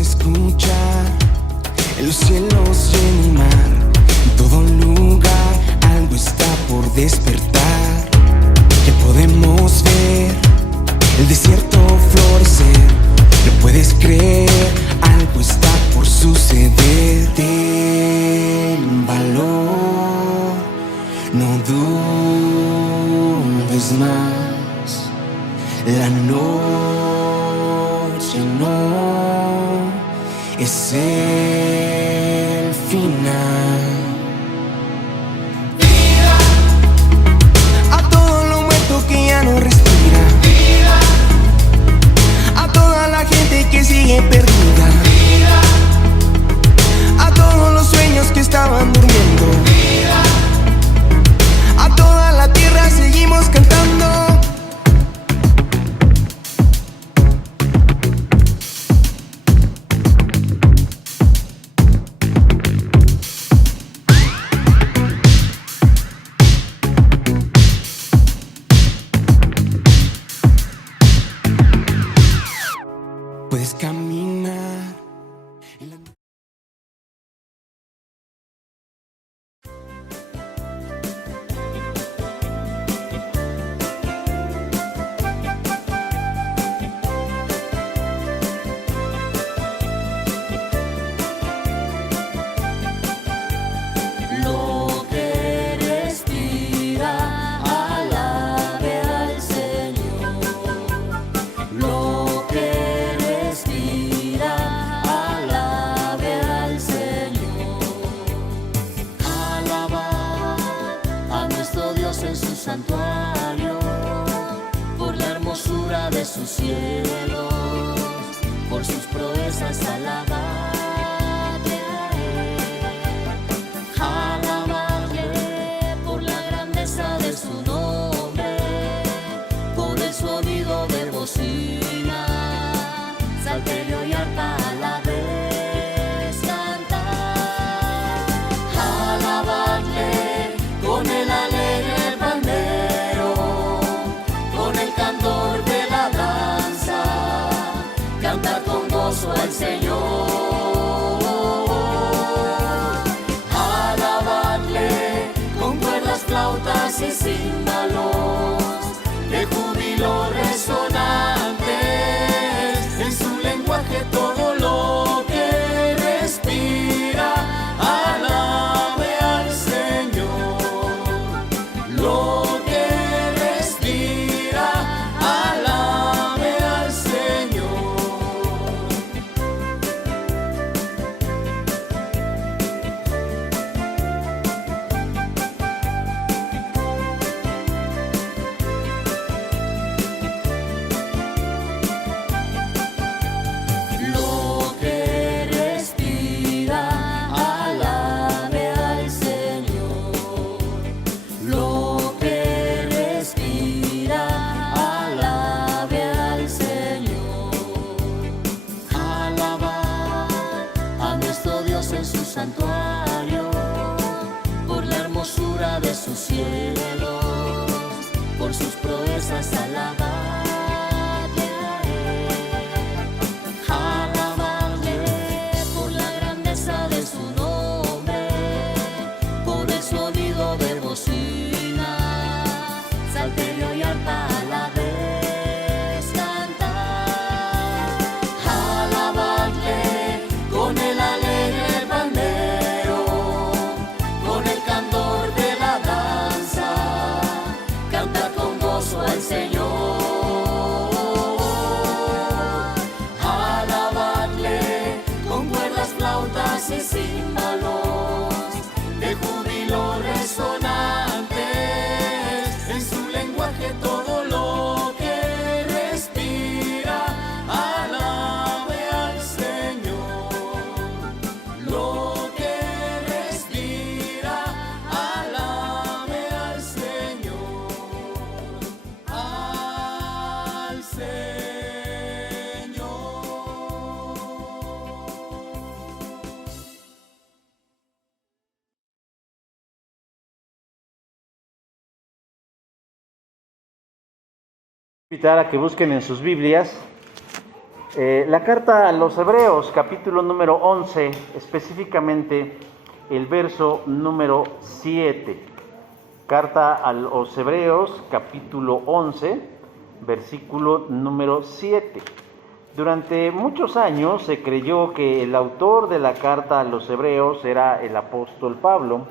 escuchar en los cielos y en el mar, en todo lugar algo está por despertar. Ya podemos ver el desierto florecer. No puedes creer, algo está por suceder. Ten valor, no dudes más. La noche no es el final. Vida a todo lo muerto que ya no respira. Vida a toda la gente que sigue perdida. Vida a todos los sueños que estaban durmiendo. Vida a toda la tierra seguimos cantando. Puedes caminar en la... Lo que respira, alabe al Señor. Lo que respira, alabe al Señor. Alaba a nuestro Dios en su santuario, por la hermosura de sus cielos, por sus proezas alabadle a Él. Alabarle por la grandeza de su nombre, por el sonido de bocina, salterio y arpa a la vez cantar. Alabarle con el alegre pandero, con el candor de la danza, cantar con gozo al Señor. Alabarle con cuerdas, flautas y címbalos de júbilo resonantes, en su lenguaje todo lo que respira, alabe al Señor. Lo que respira, alabe al Señor. Lo que respira, alabe al Señor. Lo que respira, alabe al Señor. Alabar a nuestro Dios en su santuario, por la hermosura de sus cielos, por sus proezas alabadle a Él. Alabarle por la grandeza de su nombre, por el sonido de bocina, salterio y arpa a la vez cantar. Alabarle con el alegre pandero, con el candor de la danza, cantar con gozo al Señor. Alabarle con cuerdas, flautas y címbalos de júbilo resonantes, en su lenguaje todo lo que respira, alabe al Señor. Lo que respira, alabe al Señor. Al Señor. Invitar a que busquen en sus Biblias La carta a los Hebreos, capítulo número 11, específicamente el verso número 7. Carta a los Hebreos, capítulo 11, versículo número 7. Durante muchos años se creyó que el autor de la carta a los Hebreos era el apóstol Pablo.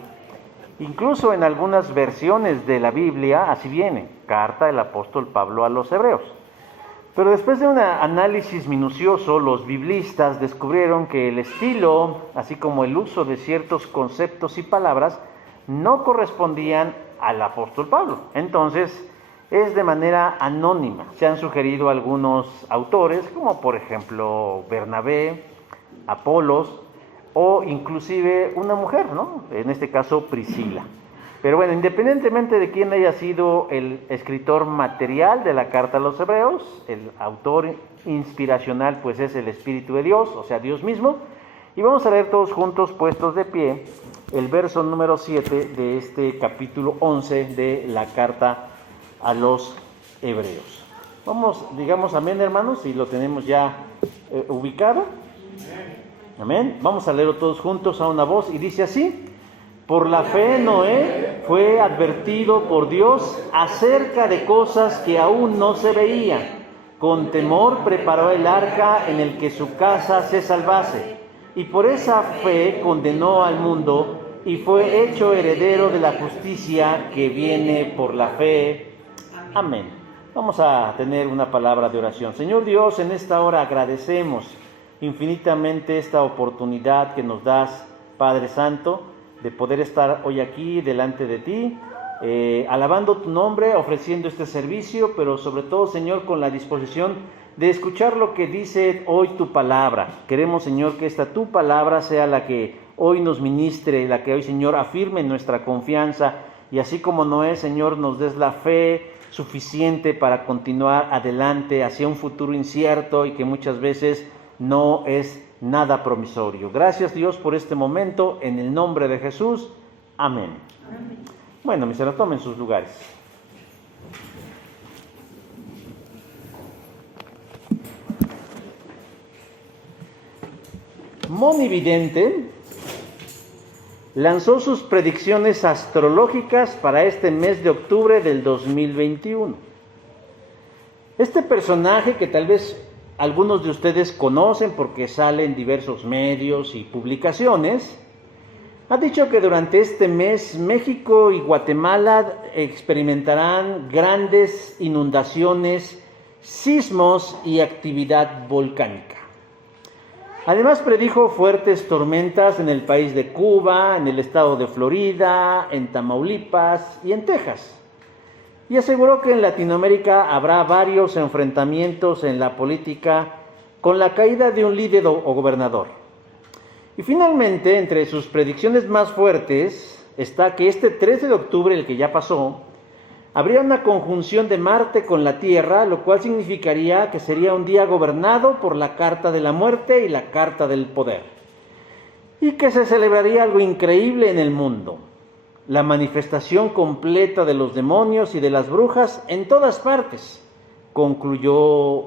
Incluso en algunas versiones de la Biblia así viene, carta del apóstol Pablo a los Hebreos. Pero después de un análisis minucioso, los biblistas descubrieron que el estilo, así como el uso de ciertos conceptos y palabras, no correspondían al apóstol Pablo. Entonces, es de manera anónima. Se han sugerido algunos autores, como por ejemplo Bernabé, Apolos, o inclusive una mujer, ¿no? En este caso Priscila. Pero bueno, independientemente de quién haya sido el escritor material de la carta a los Hebreos, el autor inspiracional pues es el Espíritu de Dios, o sea, Dios mismo. Y vamos a leer todos juntos, puestos de pie, el verso número 7 de este capítulo 11 de la carta a los Hebreos. Vamos, digamos amén, hermanos, si lo tenemos ya ubicado. Amén. Vamos a leerlo todos juntos a una voz y dice así: por la fe Noé fue advertido por Dios acerca de cosas que aún no se veían. Con temor preparó el arca en el que su casa se salvase, y por esa fe condenó al mundo y fue hecho heredero de la justicia que viene por la fe. Amén. Vamos a tener una palabra de oración. Señor Dios, en esta hora agradecemos infinitamente esta oportunidad que nos das, Padre Santo, de poder estar hoy aquí delante de ti, alabando tu nombre, ofreciendo este servicio, pero sobre todo, Señor, con la disposición de escuchar lo que dice hoy tu palabra. Queremos, Señor, que esta tu palabra sea la que hoy nos ministre, la que hoy, Señor, afirme nuestra confianza, y así como Noé, Señor, nos des la fe suficiente para continuar adelante hacia un futuro incierto y que muchas veces no es nada promisorio. Gracias, Dios, por este momento, en el nombre de Jesús. Amén. Amén. Bueno, mis hermanos, tomen sus lugares. Monividente lanzó sus predicciones astrológicas para este mes de octubre del 2021. Este personaje, que tal vez algunos de ustedes conocen porque sale en diversos medios y publicaciones, ha dicho que durante este mes México y Guatemala experimentarán grandes inundaciones, sismos y actividad volcánica. Además predijo fuertes tormentas en el país de Cuba, en el estado de Florida, en Tamaulipas y en Texas. Y aseguró que en Latinoamérica habrá varios enfrentamientos en la política con la caída de un líder o gobernador. Y finalmente, entre sus predicciones más fuertes está que este 13 de octubre, el que ya pasó, habría una conjunción de Marte con la Tierra, lo cual significaría que sería un día gobernado por la carta de la muerte y la carta del poder. Y que se celebraría algo increíble en el mundo: la manifestación completa de los demonios y de las brujas en todas partes, concluyó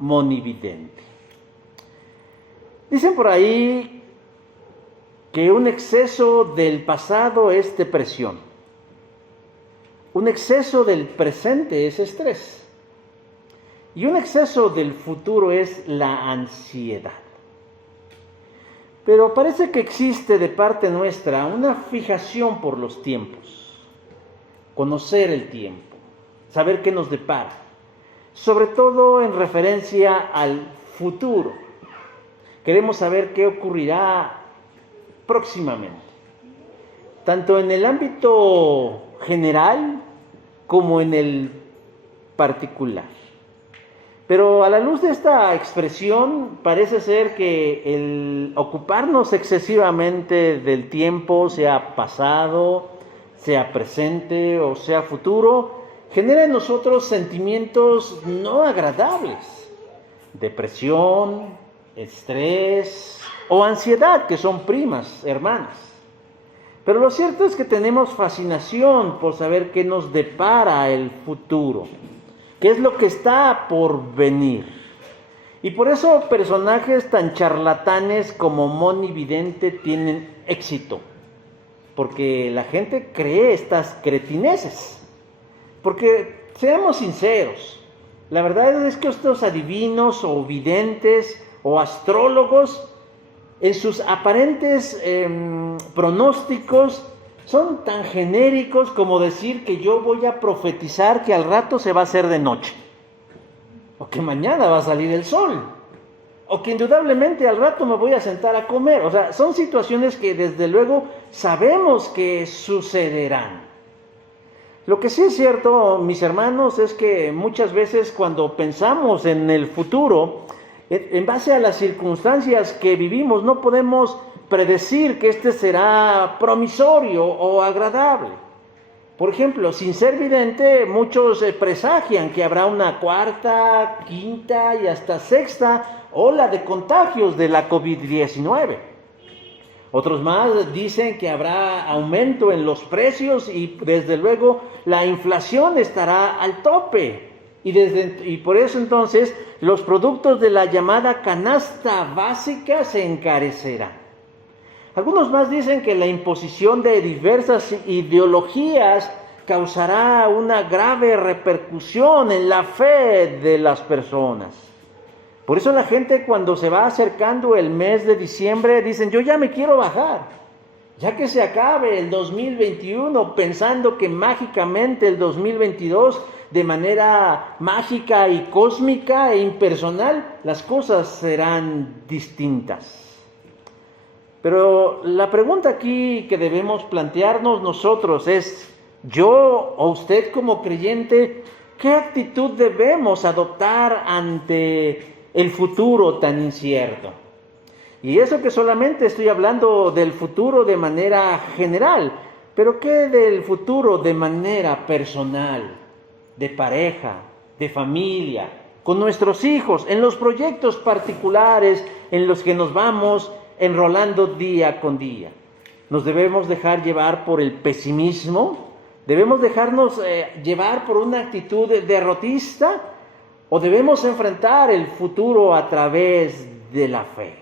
Monividente. Dicen por ahí que un exceso del pasado es depresión, un exceso del presente es estrés, y un exceso del futuro es la ansiedad. Pero parece que existe de parte nuestra una fijación por los tiempos, conocer el tiempo, saber qué nos depara, sobre todo en referencia al futuro. Queremos saber qué ocurrirá próximamente, tanto en el ámbito general como en el particular. Pero a la luz de esta expresión, parece ser que el ocuparnos excesivamente del tiempo, sea pasado, sea presente o sea futuro, genera en nosotros sentimientos no agradables: depresión, estrés o ansiedad, que son primas hermanas. Pero lo cierto es que tenemos fascinación por saber qué nos depara el futuro, qué es lo que está por venir. Y por eso personajes tan charlatanes como Moni Vidente tienen éxito, porque la gente cree estas cretineces. Porque seamos sinceros, la verdad es que estos adivinos o videntes o astrólogos, en sus aparentes pronósticos, son tan genéricos como decir que yo voy a profetizar que al rato se va a hacer de noche, o que mañana va a salir el sol, o que indudablemente al rato me voy a sentar a comer. O sea, son situaciones que desde luego sabemos que sucederán. Lo que sí es cierto, mis hermanos, es que muchas veces cuando pensamos en el futuro, en base a las circunstancias que vivimos, no podemos predecir que este será promisorio o agradable. Por ejemplo, sin ser vidente, muchos presagian que habrá una cuarta, quinta y hasta sexta ola de contagios de la COVID-19. Otros más dicen que habrá aumento en los precios y desde luego la inflación estará al tope. Y por eso entonces los productos de la llamada canasta básica se encarecerán. Algunos más dicen que la imposición de diversas ideologías causará una grave repercusión en la fe de las personas. Por eso la gente, cuando se va acercando el mes de diciembre, dicen: yo ya me quiero bajar, ya que se acabe el 2021, pensando que mágicamente el 2022, de manera mágica y cósmica e impersonal, las cosas serán distintas. Pero la pregunta aquí que debemos plantearnos nosotros es: yo o usted como creyente, ¿qué actitud debemos adoptar ante el futuro tan incierto? Y eso que solamente estoy hablando del futuro de manera general, pero ¿qué del futuro de manera personal, de pareja, de familia, con nuestros hijos, en los proyectos particulares en los que nos vamos enrolando día con día? ¿Nos debemos dejar llevar por el pesimismo? ¿Debemos dejarnos llevar por una actitud derrotista? ¿O debemos enfrentar el futuro a través de la fe?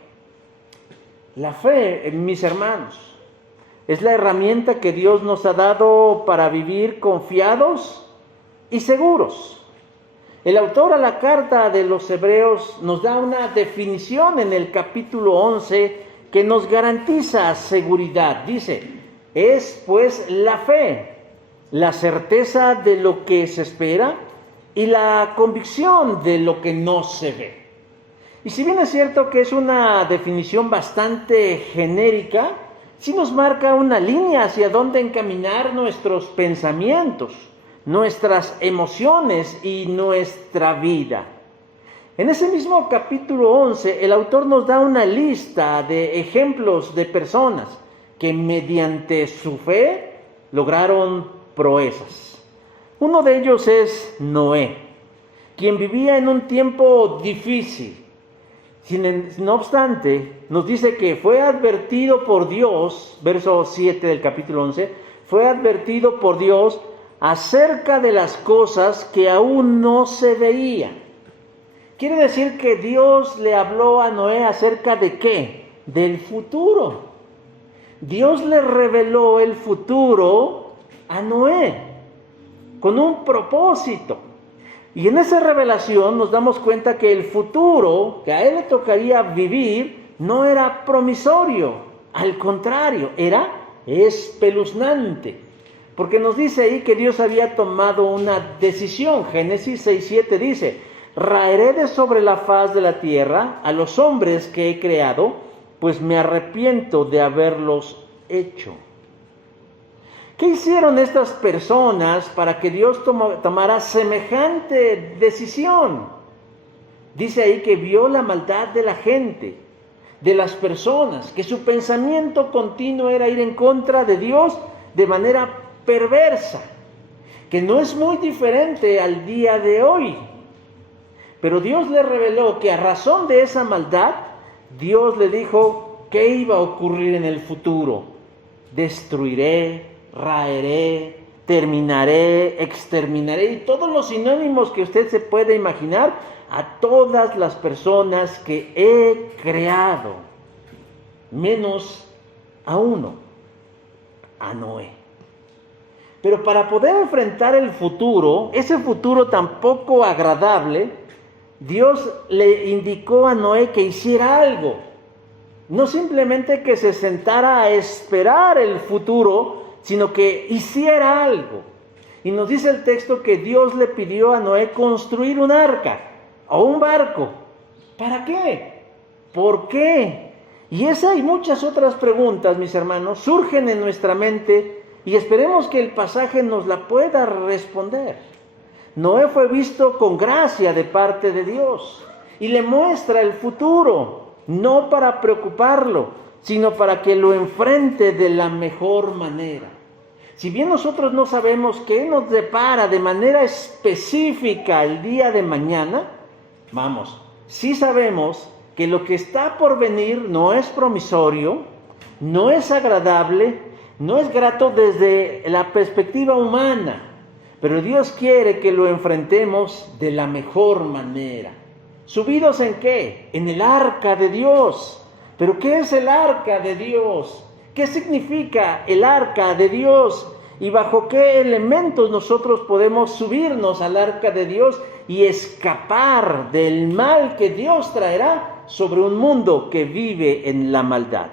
La fe, mis hermanos, es la herramienta que Dios nos ha dado para vivir confiados y seguros. El autor a la carta de los Hebreos nos da una definición en el capítulo 11 que nos garantiza seguridad. Dice: es pues la fe, la certeza de lo que se espera y la convicción de lo que no se ve. Y si bien es cierto que es una definición bastante genérica, sí nos marca una línea hacia dónde encaminar nuestros pensamientos, nuestras emociones y nuestra vida. En ese mismo capítulo 11, el autor nos da una lista de ejemplos de personas que mediante su fe lograron proezas. Uno de ellos es Noé, quien vivía en un tiempo difícil. No obstante, nos dice que fue advertido por Dios, verso 7 del capítulo 11, fue advertido por Dios acerca de las cosas que aún no se veían. Quiere decir que Dios le habló a Noé acerca de ¿qué? Del futuro. Dios le reveló el futuro a Noé con un propósito. Y en esa revelación nos damos cuenta que el futuro que a él le tocaría vivir no era promisorio, al contrario, era espeluznante. Porque nos dice ahí que Dios había tomado una decisión. Génesis 6:7 dice: raeré de sobre la faz de la tierra a los hombres que he creado, pues me arrepiento de haberlos hecho. ¿Qué hicieron estas personas para que Dios tomara semejante decisión? Dice ahí que vio la maldad de la gente, de las personas, que su pensamiento continuo era ir en contra de Dios de manera perversa, que no es muy diferente al día de hoy. Pero Dios le reveló que a razón de esa maldad, Dios le dijo qué iba a ocurrir en el futuro: destruiré, raeré, terminaré, exterminaré, y todos los sinónimos que usted se puede imaginar a todas las personas que he creado, menos a uno, a Noé. Pero para poder enfrentar el futuro, ese futuro tan poco agradable, Dios le indicó a Noé que hiciera algo. No simplemente que se sentara a esperar el futuro, sino que hiciera algo. Y nos dice el texto que Dios le pidió a Noé construir un arca o un barco. ¿Para qué? ¿Por qué? Y esa y muchas otras preguntas, mis hermanos, surgen en nuestra mente y esperemos que el pasaje nos la pueda responder. Noé fue visto con gracia de parte de Dios y le muestra el futuro, no para preocuparlo, sino para que lo enfrente de la mejor manera. Si bien nosotros no sabemos qué nos depara de manera específica el día de mañana, sí sabemos que lo que está por venir no es promisorio, no es agradable, no es grato desde la perspectiva humana, pero Dios quiere que lo enfrentemos de la mejor manera. ¿Subidos en qué? En el arca de Dios. ¿Pero qué es el arca de Dios? ¿Qué significa el arca de Dios? ¿Y bajo qué elementos nosotros podemos subirnos al arca de Dios y escapar del mal que Dios traerá sobre un mundo que vive en la maldad?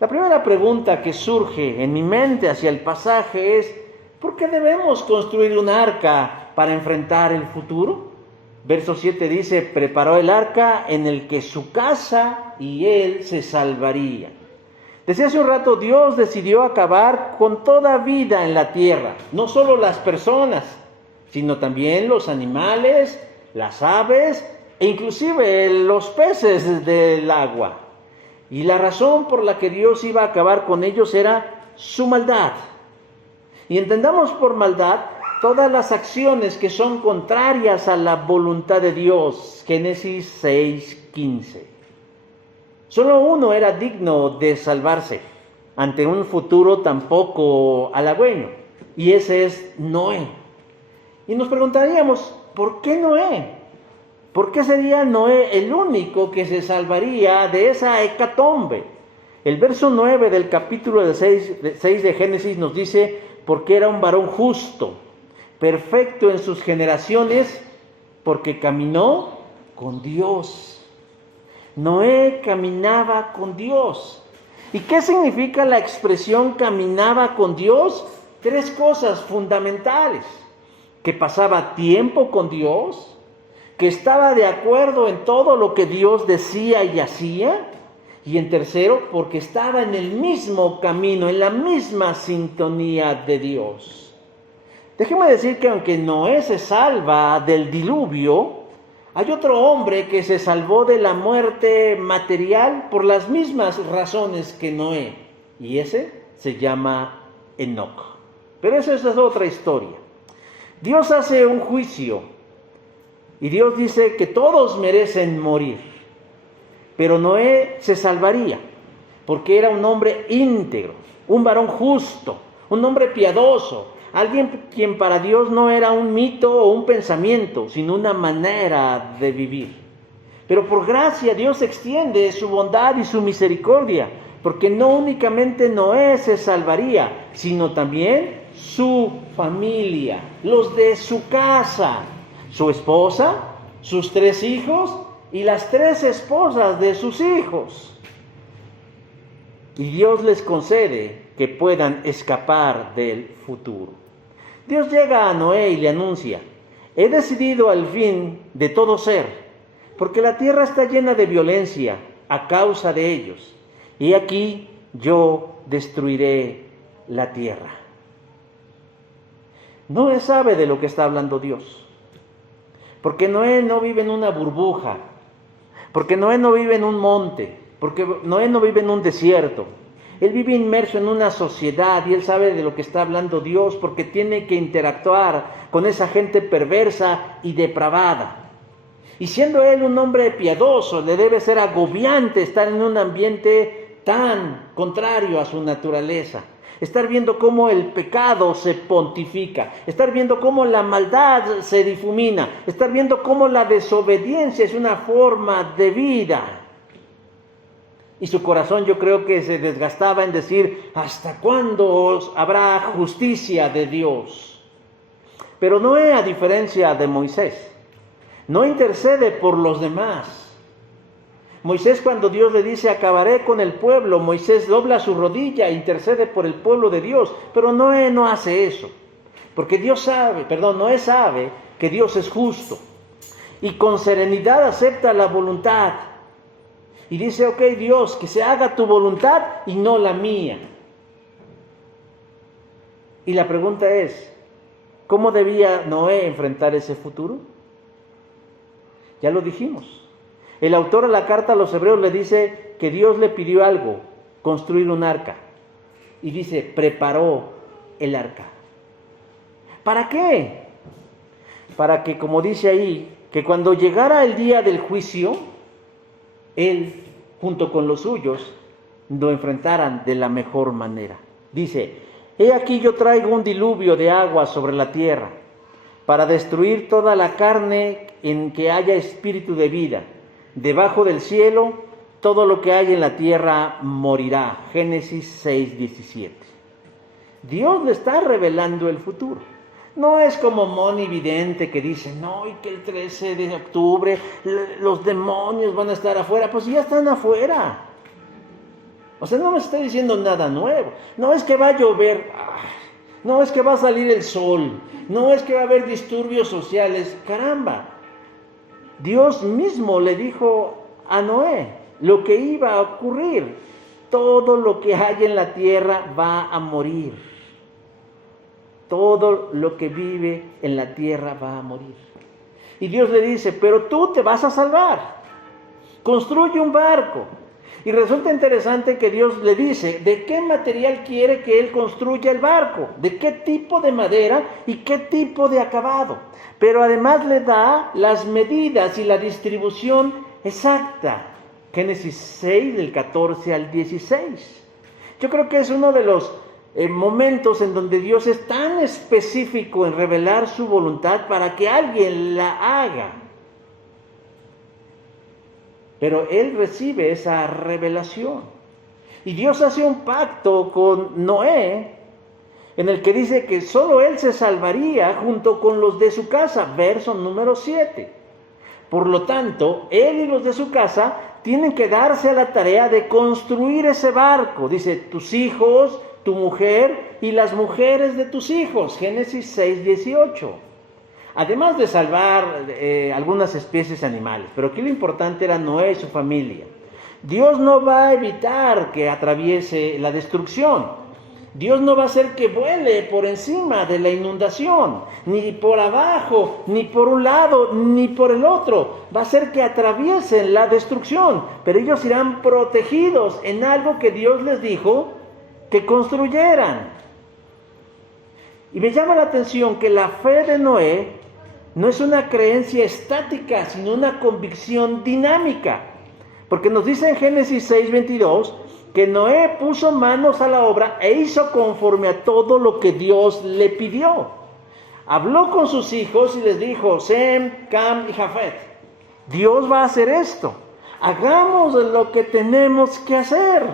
La primera pregunta que surge en mi mente hacia el pasaje es: ¿por qué debemos construir un arca para enfrentar el futuro? Verso 7 dice: preparó el arca en el que su casa y él se salvaría. Desde hace un rato Dios decidió acabar con toda vida en la tierra, no solo las personas, sino también los animales, las aves e inclusive los peces del agua. Y la razón por la que Dios iba a acabar con ellos era su maldad. Y entendamos por maldad todas las acciones que son contrarias a la voluntad de Dios. Génesis 6:15. Solo uno era digno de salvarse ante un futuro tan poco halagüeño, y ese es Noé. Y nos preguntaríamos, ¿por qué Noé? ¿Por qué sería Noé el único que se salvaría de esa hecatombe? El verso 9 del capítulo 6 de Génesis nos dice: porque era un varón justo, perfecto en sus generaciones, porque caminó con Dios. Noé caminaba con Dios. ¿Y qué significa la expresión caminaba con Dios? 3 cosas fundamentales: que pasaba tiempo con Dios, que estaba de acuerdo en todo lo que Dios decía y hacía, y en tercero, porque estaba en el mismo camino, en la misma sintonía de Dios. Déjeme decir que aunque Noé se salva del diluvio, hay otro hombre que se salvó de la muerte material por las mismas razones que Noé, y ese se llama Enoc. Pero esa es otra historia. Dios hace un juicio y Dios dice que todos merecen morir, pero Noé se salvaría porque era un hombre íntegro, un varón justo, un hombre piadoso, alguien quien para Dios no era un mito o un pensamiento, sino una manera de vivir. Pero por gracia Dios extiende su bondad y su misericordia, porque no únicamente Noé se salvaría, sino también su familia, los de su casa, su esposa, sus 3 hijos y las 3 esposas de sus hijos. Y Dios les concede que puedan escapar del futuro. Dios llega a Noé y le anuncia: he decidido al fin de todo ser, porque la tierra está llena de violencia a causa de ellos, y aquí yo destruiré la tierra. Noé sabe de lo que está hablando Dios, porque Noé no vive en una burbuja, porque Noé no vive en un monte, porque Noé no vive en un desierto. Él vive inmerso en una sociedad y él sabe de lo que está hablando Dios, porque tiene que interactuar con esa gente perversa y depravada. Y siendo él un hombre piadoso, le debe ser agobiante estar en un ambiente tan contrario a su naturaleza. estar viendo cómo el pecado se pontifica, estar viendo cómo la maldad se difumina, estar viendo cómo la desobediencia es una forma de vida. Y su corazón yo creo que se desgastaba en decir, ¿hasta cuándo habrá justicia de Dios? Pero Noé, a diferencia de Moisés, no intercede por los demás. Moisés, cuando Dios le dice, acabaré con el pueblo, Moisés dobla su rodilla e intercede por el pueblo de Dios. Pero Noé no hace eso, porque Noé sabe que Dios es justo. Y con serenidad acepta la voluntad. Y dice, ok, Dios, que se haga tu voluntad y no la mía. Y la pregunta es, ¿cómo debía Noé enfrentar ese futuro? Ya lo dijimos. El autor de la carta a los hebreos le dice que Dios le pidió algo, construir un arca. Y dice, preparó el arca. ¿Para qué? Para que, como dice ahí, que cuando llegara el día del juicio, él, junto con los suyos, lo enfrentaran de la mejor manera. Dice, he aquí yo traigo un diluvio de agua sobre la tierra, para destruir toda la carne en que haya espíritu de vida. Debajo del cielo, todo lo que hay en la tierra morirá. Génesis 6:17. Dios le está revelando el futuro. No es como Moni Vidente que dice, no, y que el 13 de octubre los demonios van a estar afuera. Pues ya están afuera. O sea, no me está diciendo nada nuevo. No es que va a llover, no es que va a salir el sol, no es que va a haber disturbios sociales. Caramba. Dios mismo le dijo a Noé lo que iba a ocurrir. Todo lo que hay en la tierra va a morir. Todo lo que vive en la tierra va a morir. Y Dios le dice, pero tú te vas a salvar. Construye un barco. Y resulta interesante que Dios le dice, ¿de qué material quiere que él construya el barco? ¿De qué tipo de madera y qué tipo de acabado? Pero además le da las medidas y la distribución exacta. Génesis 6, del 14 al 16. Yo creo que es uno de los momentos en donde Dios es tan específico en revelar su voluntad para que alguien la haga. Pero él recibe esa revelación. Y Dios hace un pacto con Noé, en el que dice que solo él se salvaría junto con los de su casa, verso número 7. Por lo tanto, él y los de su casa tienen que darse a la tarea de construir ese barco. Dice, tus hijos, tu mujer y las mujeres de tus hijos, Génesis 6:18. Además de salvar algunas especies animales, pero aquí lo importante era Noé y su familia. Dios no va a evitar que atraviese la destrucción. Dios no va a hacer que vuele por encima de la inundación, ni por abajo, ni por un lado, ni por el otro. Va a hacer que atraviesen la destrucción, pero ellos irán protegidos en algo que Dios les dijo que construyeran. Y me llama la atención que la fe de Noé no es una creencia estática, sino una convicción dinámica. Porque nos dice en Génesis 6:22 que Noé puso manos a la obra e hizo conforme a todo lo que Dios le pidió. Habló con sus hijos y les dijo, Sem, Cam y Jafet, Dios va a hacer esto. Hagamos lo que tenemos que hacer.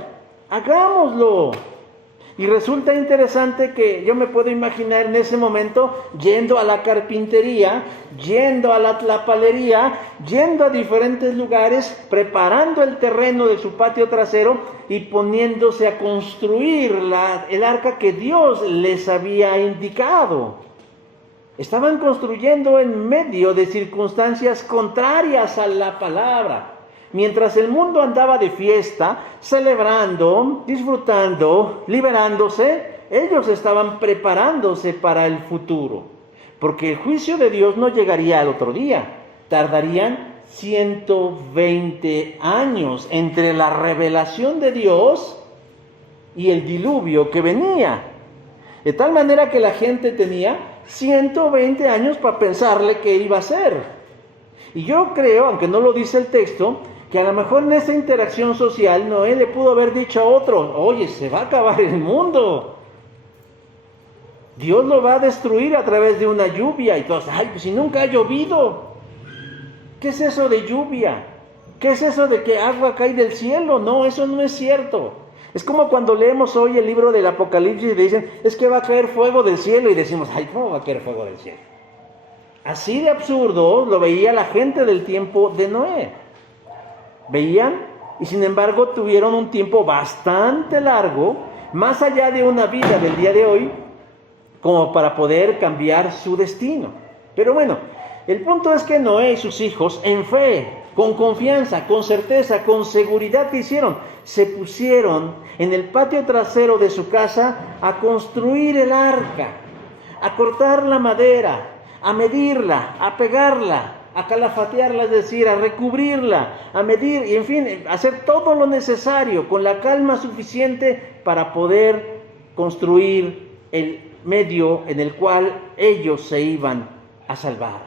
Hagámoslo. Y resulta interesante que yo me puedo imaginar en ese momento yendo a la carpintería, yendo a la tlapalería, yendo a diferentes lugares, preparando el terreno de su patio trasero y poniéndose a construir el arca que Dios les había indicado. Estaban construyendo en medio de circunstancias contrarias a la palabra. Mientras el mundo andaba de fiesta, celebrando, disfrutando, liberándose, ellos estaban preparándose para el futuro. Porque el juicio de Dios no llegaría al otro día. Tardarían 120 años entre la revelación de Dios y el diluvio que venía. De tal manera que la gente tenía 120 años para pensarle qué iba a hacer. Y yo creo, aunque no lo dice el texto, que a lo mejor en esa interacción social Noé le pudo haber dicho a otro, oye, se va a acabar el mundo, Dios lo va a destruir a través de una lluvia. Y todos, ay, pues si nunca ha llovido. ¿Qué es eso de lluvia? ¿Qué es eso de que agua cae del cielo? No, eso no es cierto. Es como cuando leemos hoy el libro del Apocalipsis y dicen, es que va a caer fuego del cielo. Y decimos, ay, ¿cómo va a caer fuego del cielo? Así de absurdo lo veía la gente del tiempo de Noé. Veían y sin embargo tuvieron un tiempo bastante largo, más allá de una vida del día de hoy, como para poder cambiar su destino. Pero bueno, el punto es que Noé y sus hijos, en fe, con confianza, con certeza, con seguridad, ¿qué hicieron? Se pusieron en el patio trasero de su casa a construir el arca, a cortar la madera, a medirla, a pegarla, a calafatearla, es decir, a recubrirla, a medir y en fin, hacer todo lo necesario con la calma suficiente para poder construir el medio en el cual ellos se iban a salvar.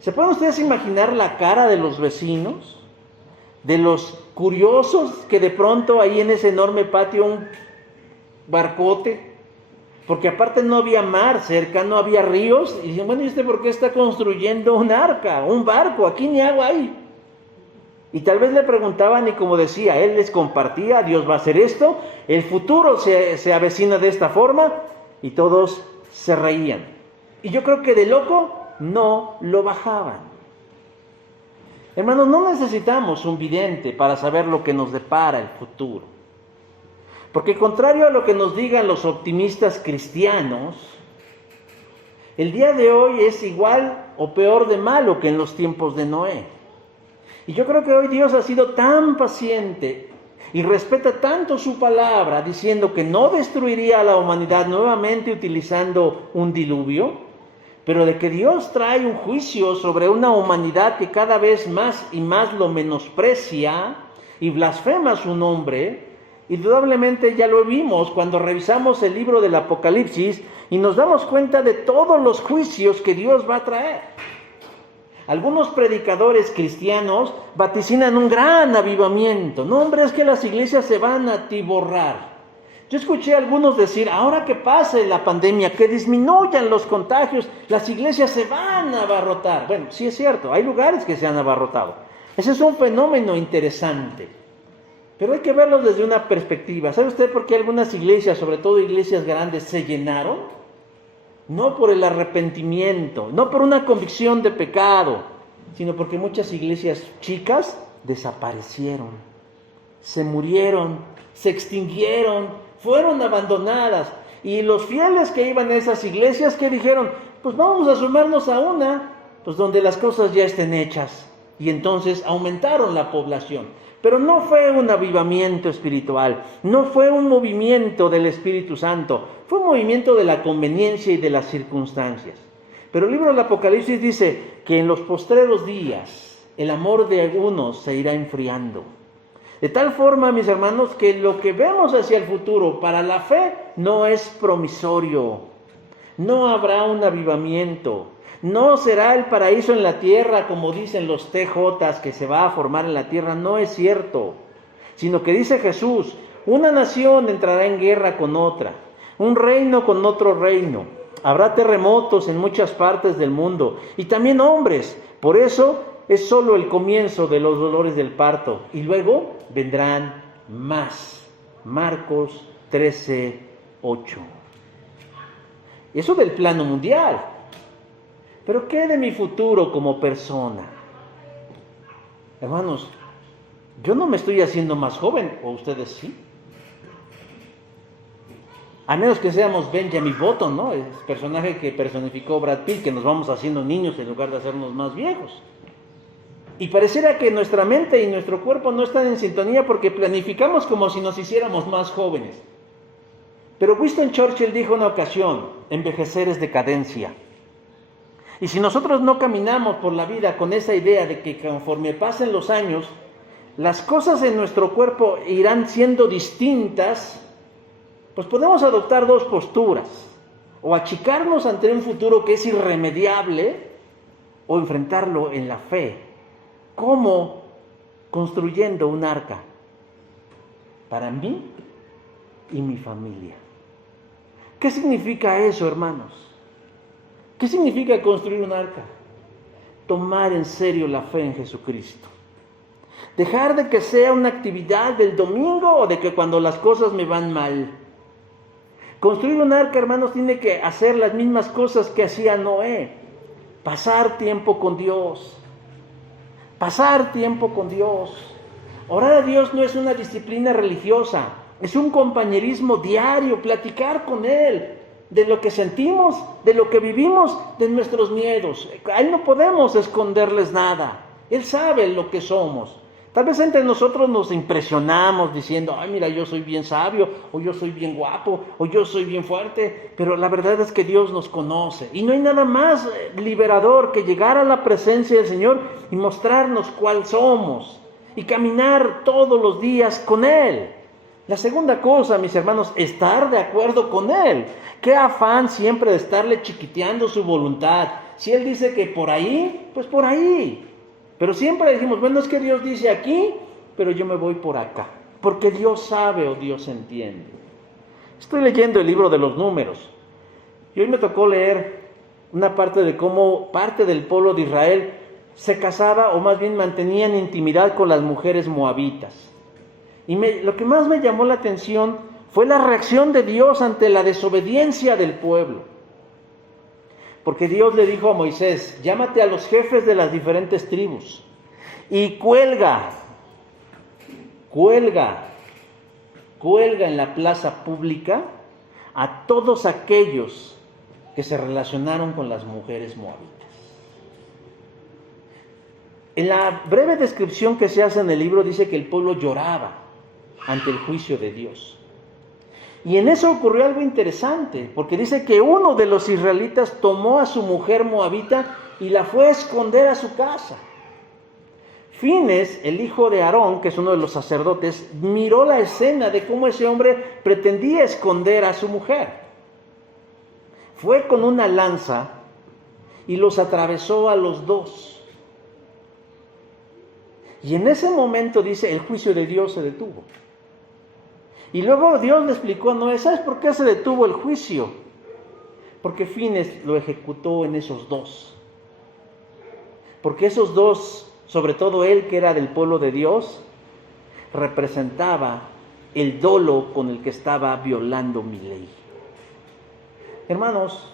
¿Se pueden ustedes imaginar la cara de los vecinos? De los curiosos que de pronto ahí en ese enorme patio un barcote, porque aparte no había mar cerca, no había ríos, y dicen, bueno, ¿y usted por qué está construyendo un arca, un barco? Aquí ni agua hay. Y tal vez le preguntaban y como decía, él les compartía, Dios va a hacer esto, el futuro se avecina de esta forma, y todos se reían. Y yo creo que de loco no lo bajaban. Hermanos, no necesitamos un vidente para saber lo que nos depara el futuro. Porque contrario a lo que nos digan los optimistas cristianos, el día de hoy es igual o peor de malo que en los tiempos de Noé. Y yo creo que hoy Dios ha sido tan paciente y respeta tanto su palabra, diciendo que no destruiría a la humanidad nuevamente utilizando un diluvio, pero de que Dios trae un juicio sobre una humanidad que cada vez más y más lo menosprecia y blasfema su nombre. Indudablemente ya lo vimos cuando revisamos el libro del Apocalipsis y nos damos cuenta de todos los juicios que Dios va a traer. Algunos predicadores cristianos vaticinan un gran avivamiento. No, hombre, es que las iglesias se van a atiborrar. Yo escuché a algunos decir, ahora que pase la pandemia, que disminuyan los contagios, las iglesias se van a abarrotar. Bueno, sí es cierto, hay lugares que se han abarrotado. Ese es un fenómeno interesante. Pero hay que verlo desde una perspectiva. ¿Sabe usted por qué algunas iglesias, sobre todo iglesias grandes, se llenaron? No por el arrepentimiento, no por una convicción de pecado, sino porque muchas iglesias chicas desaparecieron, se murieron, se extinguieron, fueron abandonadas. Y los fieles que iban a esas iglesias, ¿qué dijeron? Pues vamos a sumarnos a una, pues donde las cosas ya estén hechas. Y entonces aumentaron la población. Pero no fue un avivamiento espiritual, no fue un movimiento del Espíritu Santo, fue un movimiento de la conveniencia y de las circunstancias. Pero el libro del Apocalipsis dice que en los postreros días el amor de algunos se irá enfriando. De tal forma, mis hermanos, que lo que vemos hacia el futuro para la fe no es promisorio, no habrá un avivamiento. No será el paraíso en la tierra, como dicen los TJs, que se va a formar en la tierra. No es cierto, sino que dice Jesús, una nación entrará en guerra con otra, un reino con otro reino. Habrá terremotos en muchas partes del mundo y también hombres. Por eso es solo el comienzo de los dolores del parto. Y luego vendrán más. Marcos 13:8. Eso del plano mundial. Pero ¿qué de mi futuro como persona? Hermanos, yo no me estoy haciendo más joven, ¿o ustedes sí? A menos que seamos Benjamin Button, ¿no? El personaje que personificó Brad Pitt, que nos vamos haciendo niños en lugar de hacernos más viejos. Y pareciera que nuestra mente y nuestro cuerpo no están en sintonía porque planificamos como si nos hiciéramos más jóvenes. Pero Winston Churchill dijo en una ocasión, envejecer es decadencia. Y si nosotros no caminamos por la vida con esa idea de que conforme pasen los años, las cosas en nuestro cuerpo irán siendo distintas, pues podemos adoptar dos posturas. O achicarnos ante un futuro que es irremediable, o enfrentarlo en la fe. ¿Cómo? Construyendo un arca para mí y mi familia. ¿Qué significa eso, hermanos? ¿Qué significa construir un arca? Tomar en serio la fe en Jesucristo. Dejar de que sea una actividad del domingo o de que cuando las cosas me van mal. Construir un arca, hermanos, tiene que hacer las mismas cosas que hacía Noé. Pasar tiempo con Dios. Pasar tiempo con Dios. Orar a Dios no es una disciplina religiosa, es un compañerismo diario, platicar con Él de lo que sentimos, de lo que vivimos, de nuestros miedos. A Él no podemos esconderles nada. Él sabe lo que somos. Tal vez entre nosotros nos impresionamos diciendo, ay, mira, yo soy bien sabio, o yo soy bien guapo, o yo soy bien fuerte, pero la verdad es que Dios nos conoce. Y no hay nada más liberador que llegar a la presencia del Señor y mostrarnos cuál somos, y caminar todos los días con Él. La segunda cosa, mis hermanos, estar de acuerdo con Él. Qué afán siempre de estarle chiquiteando su voluntad. Si Él dice que por ahí, pues por ahí. Pero siempre decimos, bueno, es que Dios dice aquí, pero yo me voy por acá. Porque Dios sabe o Dios entiende. Estoy leyendo el libro de los Números. Y hoy me tocó leer una parte de cómo parte del pueblo de Israel se casaba, o más bien mantenían intimidad con las mujeres moabitas. Y lo que más me llamó la atención fue la reacción de Dios ante la desobediencia del pueblo. Porque Dios le dijo a Moisés, llámate a los jefes de las diferentes tribus y cuelga en la plaza pública a todos aquellos que se relacionaron con las mujeres moabitas. En la breve descripción que se hace en el libro dice que el pueblo lloraba ante el juicio de Dios. Y en eso ocurrió algo interesante, porque dice que uno de los israelitas tomó a su mujer moabita y la fue a esconder a su casa. Fines, el hijo de Aarón, que es uno de los sacerdotes, miró la escena de cómo ese hombre pretendía esconder a su mujer. Fue con una lanza y los atravesó a los dos. Y en ese momento, dice, el juicio de Dios se detuvo. Y luego Dios le explicó a Noé, ¿sabes por qué se detuvo el juicio? Porque Fines lo ejecutó en esos dos. Porque esos dos, sobre todo él que era del pueblo de Dios, representaba el dolo con el que estaba violando mi ley. Hermanos,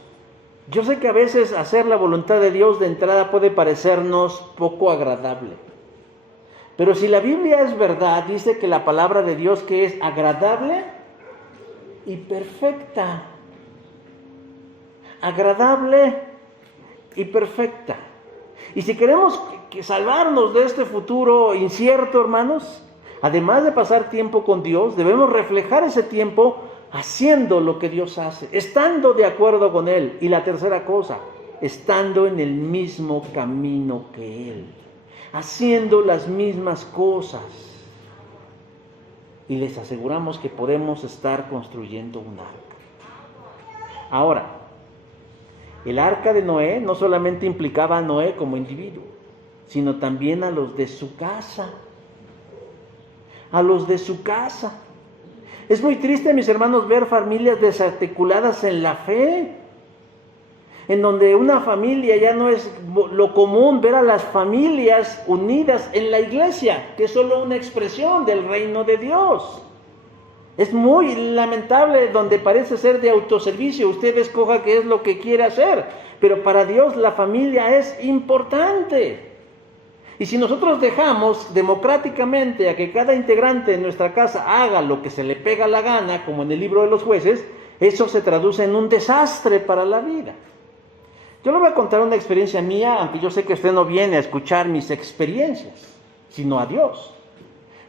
yo sé que a veces hacer la voluntad de Dios de entrada puede parecernos poco agradable. Pero si la Biblia es verdad, dice que la palabra de Dios que es agradable y perfecta. Agradable y perfecta. Y si queremos salvarnos de este futuro incierto, hermanos, además de pasar tiempo con Dios, debemos reflejar ese tiempo haciendo lo que Dios hace, estando de acuerdo con Él. Y la tercera cosa, estando en el mismo camino que Él. Haciendo las mismas cosas. Y les aseguramos que podemos estar construyendo un arca. Ahora, el arca de Noé no solamente implicaba a Noé como individuo, sino también a los de su casa. A los de su casa. Es muy triste, mis hermanos, ver familias desarticuladas en la fe. En donde una familia ya no es lo común ver a las familias unidas en la iglesia, que es solo una expresión del reino de Dios. Es muy lamentable donde parece ser de autoservicio, usted escoja qué es lo que quiere hacer, pero para Dios la familia es importante. Y si nosotros dejamos democráticamente a que cada integrante de nuestra casa haga lo que se le pega la gana, como en el libro de los jueces, eso se traduce en un desastre para la vida. Yo le voy a contar una experiencia mía, aunque yo sé que usted no viene a escuchar mis experiencias, sino a Dios.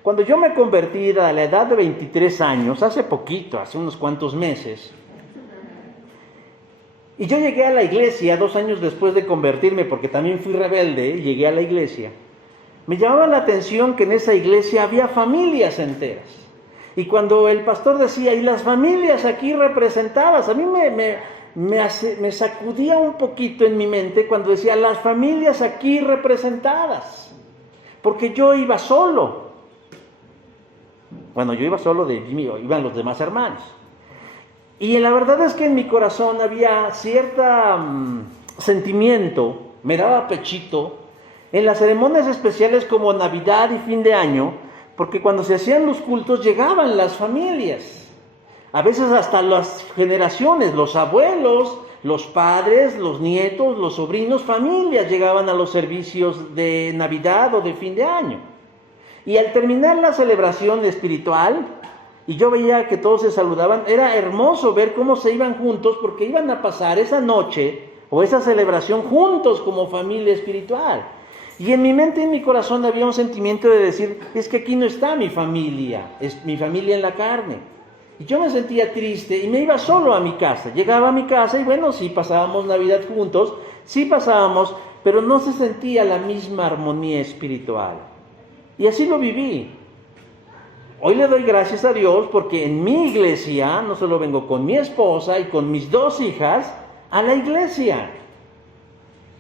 Cuando yo me convertí a la edad de 23 años, hace poquito, hace unos cuantos meses, y yo llegué a la iglesia 2 años después de convertirme, porque también fui rebelde, y llegué a la iglesia, me llamaba la atención que en esa iglesia había familias enteras. Y cuando el pastor decía, y las familias aquí representadas, a mí me sacudía un poquito en mi mente cuando decía las familias aquí representadas, porque yo iba solo. Bueno, yo iba solo, iban los demás hermanos. Y la verdad es que en mi corazón había cierto sentimiento, me daba pechito, en las ceremonias especiales como Navidad y fin de año, porque cuando se hacían los cultos llegaban las familias, a veces hasta las generaciones, los abuelos, los padres, los nietos, los sobrinos, familias llegaban a los servicios de Navidad o de fin de año. Y al terminar la celebración espiritual, y yo veía que todos se saludaban, era hermoso ver cómo se iban juntos, porque iban a pasar esa noche o esa celebración juntos como familia espiritual. Y en mi mente y en mi corazón había un sentimiento de decir, es que aquí no está mi familia, es mi familia en la carne. Y yo me sentía triste y me iba solo a mi casa. Llegaba a mi casa y bueno, sí pasábamos Navidad juntos, sí pasábamos, pero no se sentía la misma armonía espiritual. Y así lo viví. Hoy le doy gracias a Dios porque en mi iglesia, no solo vengo con mi esposa y con mis 2 hijas a la iglesia.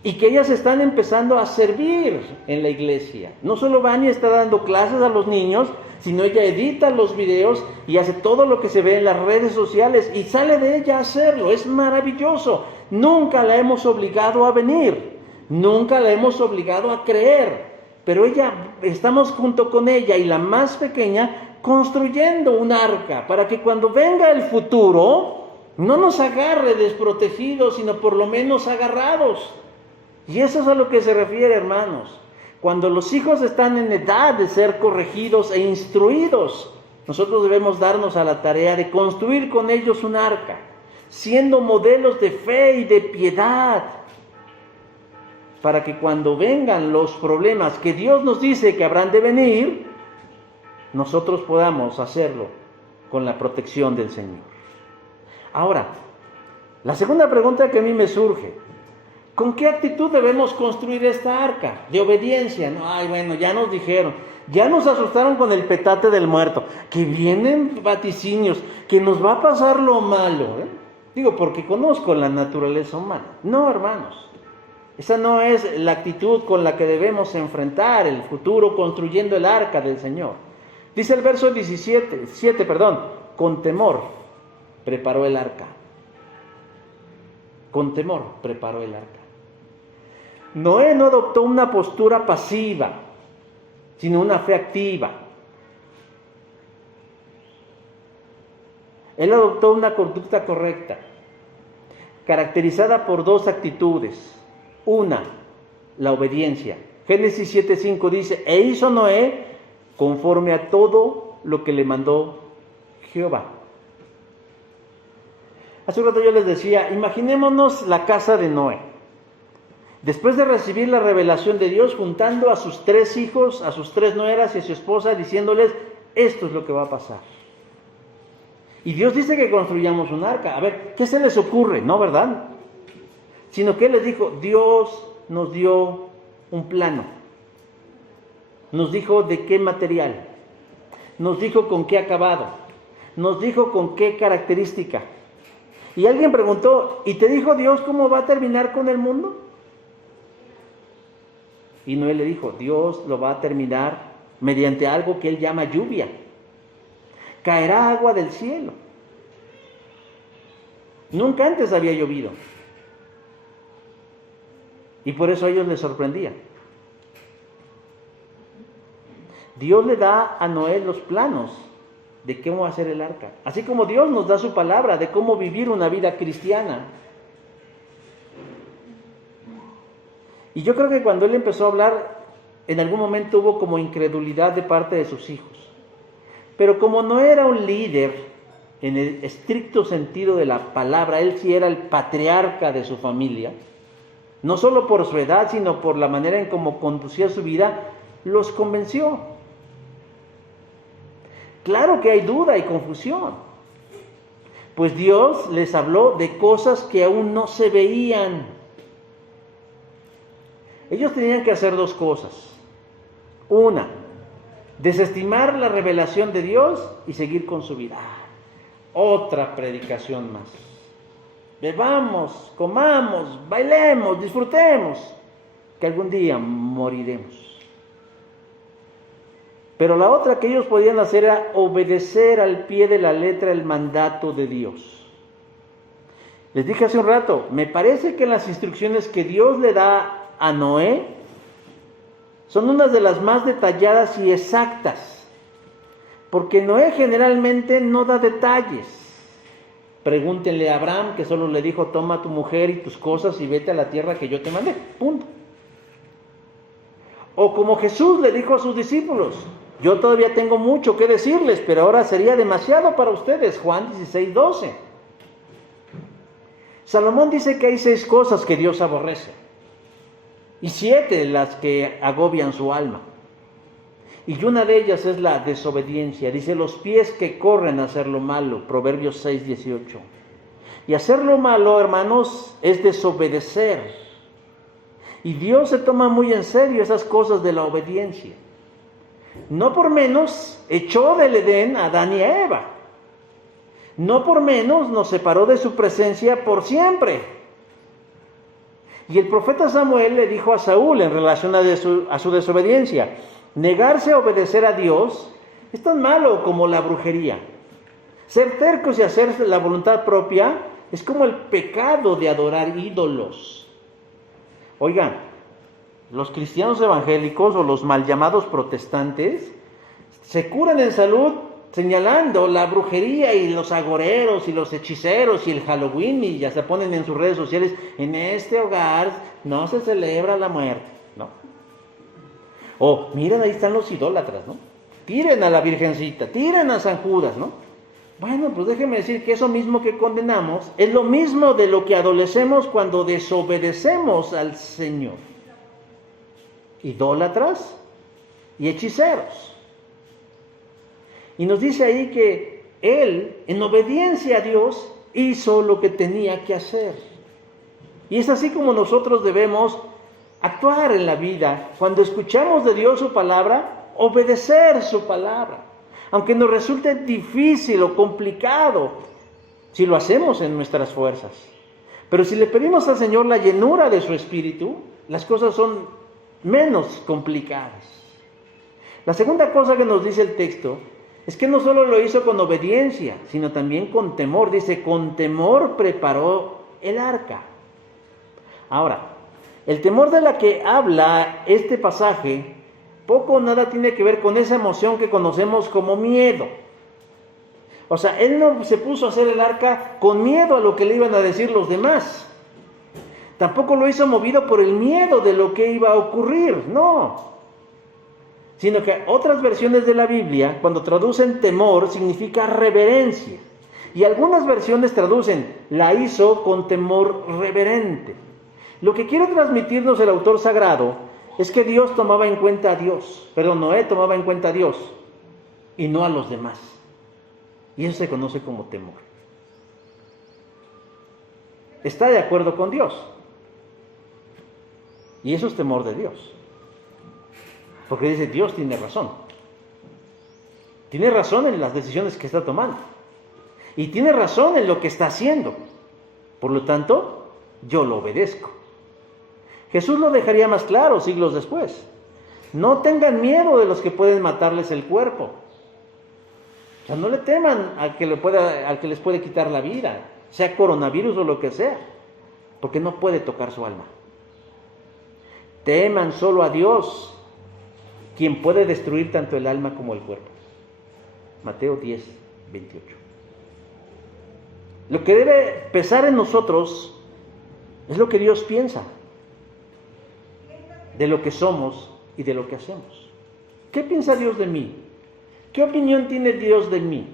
Y que ellas están empezando a servir en la iglesia. No solo van y está dando clases a los niños, sino ella edita los videos y hace todo lo que se ve en las redes sociales y sale de ella a hacerlo. Es maravilloso. Nunca la hemos obligado a venir. Nunca la hemos obligado a creer. Pero estamos junto con ella y la más pequeña construyendo un arca para que cuando venga el futuro no nos agarre desprotegidos, sino por lo menos agarrados. Y eso es a lo que se refiere, hermanos. Cuando los hijos están en edad de ser corregidos e instruidos, nosotros debemos darnos a la tarea de construir con ellos un arca, siendo modelos de fe y de piedad, para que cuando vengan los problemas que Dios nos dice que habrán de venir, nosotros podamos hacerlo con la protección del Señor. Ahora, la segunda pregunta que a mí me surge, ¿con qué actitud debemos construir esta arca? De obediencia. No, ay, bueno, ya nos dijeron, ya nos asustaron con el petate del muerto, que vienen vaticinios, que nos va a pasar lo malo. Digo, porque conozco la naturaleza humana. No, hermanos, esa no es la actitud con la que debemos enfrentar el futuro construyendo el arca del Señor. Dice el verso 7, con temor preparó el arca. Con temor preparó el arca. Noé no adoptó una postura pasiva, sino una fe activa. Él adoptó una conducta correcta, caracterizada por 2 actitudes. Una, la obediencia. Génesis 7:5 dice, e hizo Noé conforme a todo lo que le mandó Jehová. Hace un rato yo les decía, imaginémonos la casa de Noé. Después de recibir la revelación de Dios, juntando a sus 3 hijos, a sus 3 nueras y a su esposa, diciéndoles, esto es lo que va a pasar. Y Dios dice que construyamos un arca. A ver, ¿qué se les ocurre? ¿No, verdad? Sino que Él les dijo, Dios nos dio un plano. Nos dijo de qué material. Nos dijo con qué acabado. Nos dijo con qué característica. Y alguien preguntó, ¿y te dijo Dios cómo va a terminar con el mundo? Y Noé le dijo, Dios lo va a terminar mediante algo que Él llama lluvia. Caerá agua del cielo. Nunca antes había llovido. Y por eso a ellos les sorprendía. Dios le da a Noé los planos de cómo hacer el arca. Así como Dios nos da su palabra de cómo vivir una vida cristiana. Y yo creo que cuando Él empezó a hablar, en algún momento hubo como incredulidad de parte de sus hijos. Pero como no era un líder en el estricto sentido de la palabra, Él sí era el patriarca de su familia, no solo por su edad, sino por la manera en cómo conducía su vida, los convenció. Claro que hay duda y confusión, pues Dios les habló de cosas que aún no se veían. Ellos tenían que hacer 2 cosas. Una, desestimar la revelación de Dios y seguir con su vida. Otra predicación más. Bebamos, comamos, bailemos, disfrutemos, que algún día moriremos. Pero la otra que ellos podían hacer era obedecer al pie de la letra el mandato de Dios. Les dije hace un rato, me parece que las instrucciones que Dios le da a Noé son unas de las más detalladas y exactas, porque Noé generalmente no da detalles. Pregúntenle a Abraham, que solo le dijo, toma a tu mujer y tus cosas y vete a la tierra que yo te mandé, punto. O como Jesús le dijo a sus discípulos, yo todavía tengo mucho que decirles, pero ahora sería demasiado para ustedes, Juan 16:12. Salomón dice que hay 6 cosas que Dios aborrece, y 7 las que agobian su alma. Y una de ellas es la desobediencia. Dice, los pies que corren a hacer lo malo, Proverbios 6:18. Y hacer lo malo, hermanos, es desobedecer. Y Dios se toma muy en serio esas cosas de la obediencia. No por menos echó del Edén a Adán y a Eva. No por menos nos separó de su presencia por siempre. Y el profeta Samuel le dijo a Saúl en relación a su desobediencia, negarse a obedecer a Dios es tan malo como la brujería. Ser tercos y hacer la voluntad propia es como el pecado de adorar ídolos. Oigan, los cristianos evangélicos o los mal llamados protestantes se curan en salud señalando la brujería y los agoreros y los hechiceros y el Halloween, y ya se ponen en sus redes sociales, en este hogar no se celebra la muerte, ¿no? O miren, ahí están los idólatras, ¿no? Tiren a la Virgencita, tiren a San Judas, ¿no? Bueno, pues déjenme decir que eso mismo que condenamos es lo mismo de lo que adolecemos cuando desobedecemos al Señor. Idólatras y hechiceros. Y nos dice ahí que Él, en obediencia a Dios, hizo lo que tenía que hacer. Y es así como nosotros debemos actuar en la vida. Cuando escuchamos de Dios su palabra, obedecer su palabra. Aunque nos resulte difícil o complicado, si lo hacemos en nuestras fuerzas. Pero si le pedimos al Señor la llenura de su Espíritu, las cosas son menos complicadas. La segunda cosa que nos dice el texto es que no solo lo hizo con obediencia, sino también con temor. Dice, con temor preparó el arca. Ahora, el temor de la que habla este pasaje, poco o nada tiene que ver con esa emoción que conocemos como miedo. O sea, él no se puso a hacer el arca con miedo a lo que le iban a decir los demás. Tampoco lo hizo movido por el miedo de lo que iba a ocurrir, no. Sino que otras versiones de la Biblia, cuando traducen temor, significa reverencia. Y algunas versiones traducen, la hizo con temor reverente. Lo que quiere transmitirnos el autor sagrado es que Dios tomaba en cuenta a Dios, Noé tomaba en cuenta a Dios y no a los demás. Y eso se conoce como temor. Está de acuerdo con Dios. Y eso es temor de Dios. Porque dice, Dios tiene razón. Tiene razón en las decisiones que está tomando. Y tiene razón en lo que está haciendo. Por lo tanto, yo lo obedezco. Jesús lo dejaría más claro siglos después. No tengan miedo de los que pueden matarles el cuerpo. O sea, no le teman al que les puede quitar la vida, sea coronavirus o lo que sea, porque no puede tocar su alma. Teman solo a Dios, quien puede destruir tanto el alma como el cuerpo. Mateo 10:28. Lo que debe pesar en nosotros es lo que Dios piensa de lo que somos y de lo que hacemos. ¿Qué piensa Dios de mí? ¿Qué opinión tiene Dios de mí?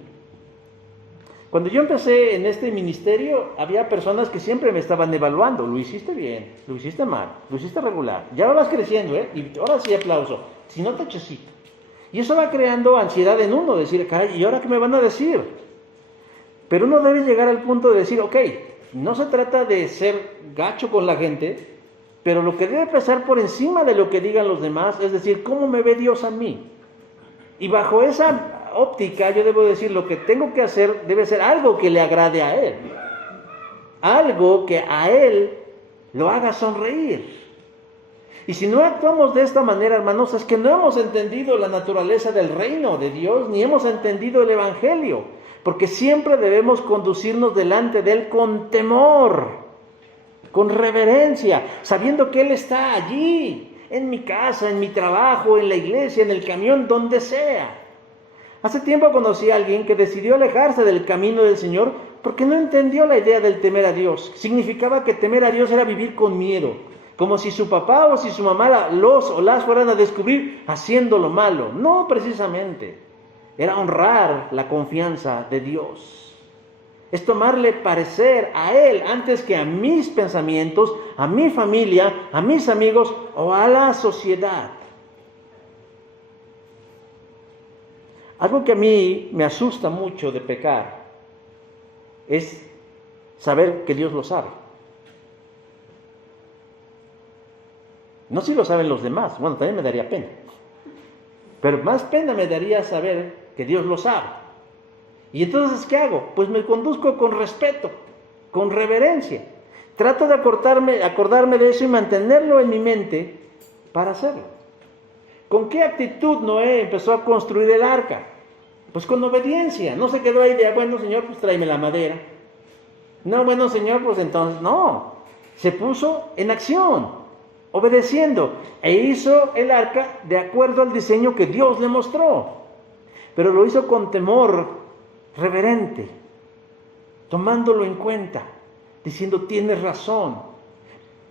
Cuando yo empecé en este ministerio, había personas que siempre me estaban evaluando. Lo hiciste bien, lo hiciste mal, lo hiciste regular. Ya vas creciendo, y ahora sí aplauso. Si no, tachecito. Y eso va creando ansiedad en uno, decir, caray, ¿y ahora qué me van a decir? Pero uno debe llegar al punto de decir, ok, no se trata de ser gacho con la gente, pero lo que debe pasar por encima de lo que digan los demás, es decir, ¿cómo me ve Dios a mí? Y bajo esa óptica yo debo decir, lo que tengo que hacer debe ser algo que le agrade a Él. Algo que a Él lo haga sonreír. Y si no actuamos de esta manera, hermanos, es que no hemos entendido la naturaleza del reino de Dios, ni hemos entendido el Evangelio. porque siempre debemos conducirnos delante de Él con temor, con reverencia, sabiendo que Él está allí, en mi casa, en mi trabajo, en la iglesia, en el camión, donde sea. Hace tiempo conocí a alguien que decidió alejarse del camino del Señor porque no entendió la idea del temer a Dios. Significaba que temer a Dios era vivir con miedo, como si su papá o si su mamá los o las fueran a descubrir haciendo lo malo. No, precisamente. Era honrar la confianza de Dios. Es tomarle parecer a Él antes que a mis pensamientos, a mi familia, a mis amigos o a la sociedad. Algo que a mí me asusta mucho de pecar es saber que Dios lo sabe. No si lo saben los demás, bueno, también me daría pena. Pero más pena me daría saber que Dios lo sabe. Y entonces, ¿qué hago? Pues me conduzco con respeto, con reverencia. Trato de acordarme de eso y mantenerlo en mi mente para hacerlo. ¿Con qué actitud Noé empezó a construir el arca? Pues con obediencia. No se quedó ahí de, bueno, Señor, pues tráeme la madera. No, bueno, Señor, pues entonces, no. Se puso en acción, obedeciendo, e hizo el arca de acuerdo al diseño que Dios le mostró. Pero lo hizo con temor reverente, tomándolo en cuenta, diciendo, tienes razón.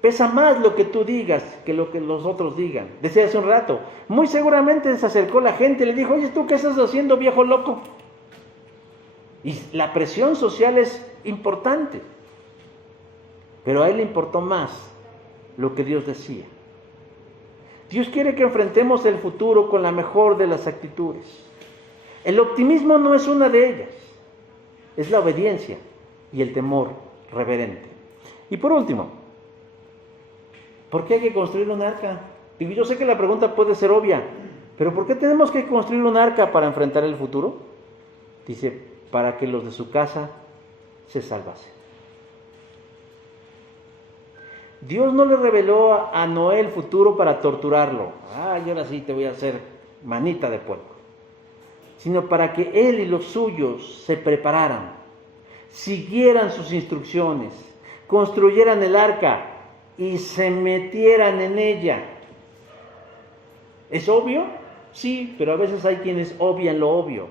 Pesa más lo que tú digas que lo que los otros digan. Decía hace un rato, muy seguramente se acercó la gente y le dijo, oye, ¿tú qué estás haciendo, viejo loco? Y la presión social es importante, pero a él le importó más lo que Dios decía. Dios quiere que enfrentemos el futuro con la mejor de las actitudes. El optimismo no es una de ellas, es la obediencia y el temor reverente. Y por último, ¿por qué hay que construir un arca? Digo, yo sé que la pregunta puede ser obvia, pero ¿por qué tenemos que construir un arca para enfrentar el futuro? Dice, para que los de su casa se salvasen. Dios no le reveló a Noé el futuro para torturarlo. Y ahora sí te voy a hacer manita de puerco. Sino para que él y los suyos se prepararan, siguieran sus instrucciones, construyeran el arca y se metieran en ella. ¿Es obvio? Sí, pero a veces hay quienes obvian lo obvio.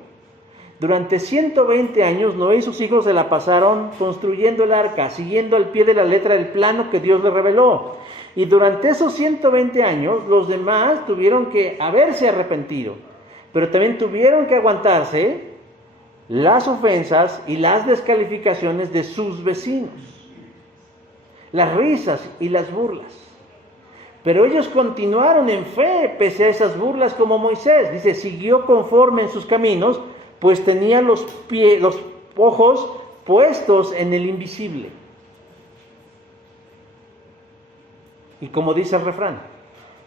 Durante 120 años Noé y sus hijos se la pasaron construyendo el arca, siguiendo al pie de la letra el plano que Dios les reveló. Y durante esos 120 años los demás tuvieron que haberse arrepentido, pero también tuvieron que aguantarse las ofensas y las descalificaciones de sus vecinos, las risas y las burlas. Pero ellos continuaron en fe pese a esas burlas, como Moisés. Dice, siguió conforme en sus caminos, pues tenía los ojos puestos en el invisible. Y como dice el refrán,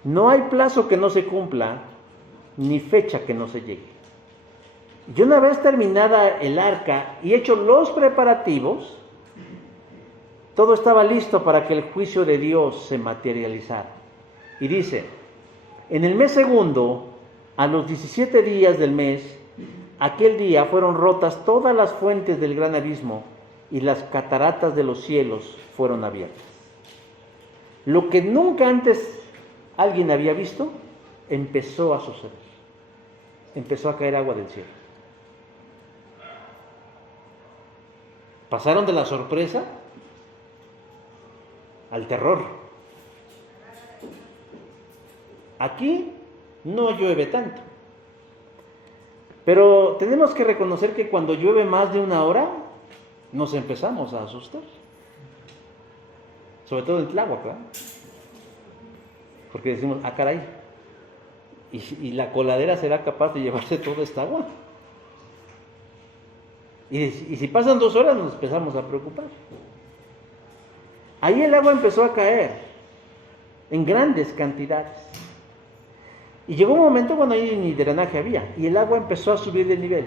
no hay plazo que no se cumpla, ni fecha que no se llegue. Y una vez terminada el arca y hechos los preparativos, todo estaba listo para que el juicio de Dios se materializara. Y dice, en el mes segundo, a los 17 días del mes, aquel día fueron rotas todas las fuentes del gran abismo y las cataratas de los cielos fueron abiertas. Lo que nunca antes alguien había visto, empezó a suceder. Empezó a caer agua del cielo. Pasaron de la sorpresa al terror. Aquí no llueve tanto, pero tenemos que reconocer que cuando llueve más de una hora, nos empezamos a asustar. Sobre todo en Tláhuac, ¿verdad? Porque decimos, caray, ¿y la coladera será capaz de llevarse toda esta agua? Y si pasan 2 horas nos empezamos a preocupar. Ahí el agua empezó a caer en grandes cantidades. Y llegó un momento cuando ahí ni drenaje había, y el agua empezó a subir de nivel.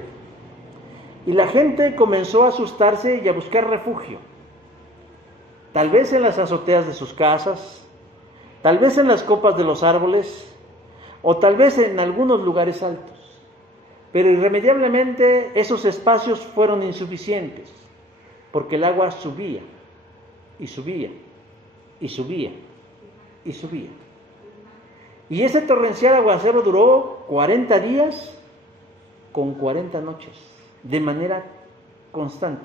Y la gente comenzó a asustarse y a buscar refugio. Tal vez en las azoteas de sus casas, tal vez en las copas de los árboles, o tal vez en algunos lugares altos. Pero irremediablemente esos espacios fueron insuficientes, porque el agua subía, y subía, y subía, y subía. Y ese torrencial aguacero duró 40 días con 40 noches, de manera constante.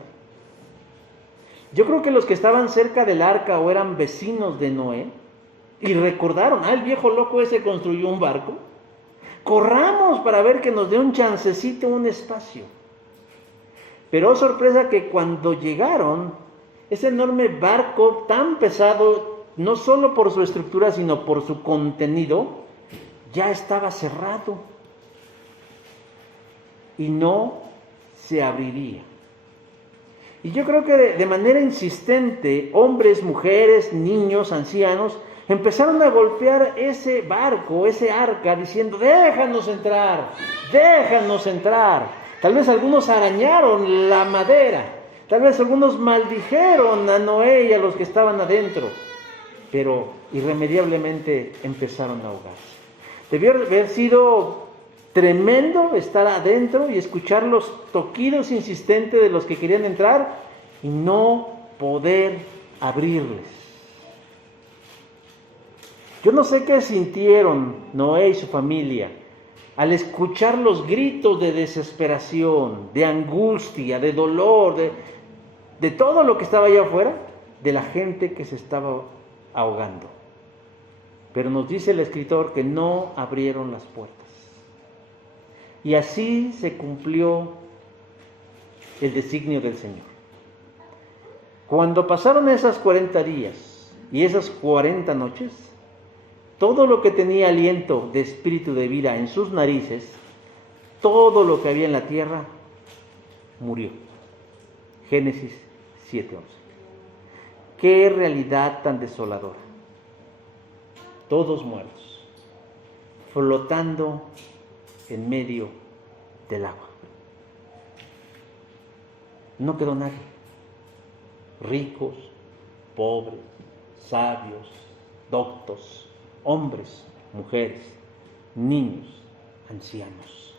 Yo creo que los que estaban cerca del arca o eran vecinos de Noé, y recordaron, el viejo loco ese construyó un barco, corramos para ver que nos dé un chancecito, un espacio. Pero oh sorpresa que cuando llegaron, ese enorme barco tan pesado, no solo por su estructura, sino por su contenido, ya estaba cerrado y no se abriría. Y yo creo que de manera insistente, hombres, mujeres, niños, ancianos, empezaron a golpear ese barco, ese arca, diciendo, déjanos entrar, déjanos entrar. Tal vez algunos arañaron la madera, tal vez algunos maldijeron a Noé y a los que estaban adentro, pero irremediablemente empezaron a ahogarse. Debió haber sido tremendo estar adentro y escuchar los toquidos insistentes de los que querían entrar y no poder abrirles. Yo no sé qué sintieron Noé y su familia al escuchar los gritos de desesperación, de angustia, de dolor, de todo lo que estaba allá afuera, de la gente que se estaba ahogando. Pero nos dice el escritor que no abrieron las puertas. Y así se cumplió el designio del Señor. Cuando pasaron esas 40 días y esas 40 noches, todo lo que tenía aliento de espíritu de vida en sus narices, todo lo que había en la tierra, murió. Génesis 7:11. Qué realidad tan desoladora. Todos muertos, flotando en medio del agua. No quedó nadie. Ricos, pobres, sabios, doctos, hombres, mujeres, niños, ancianos,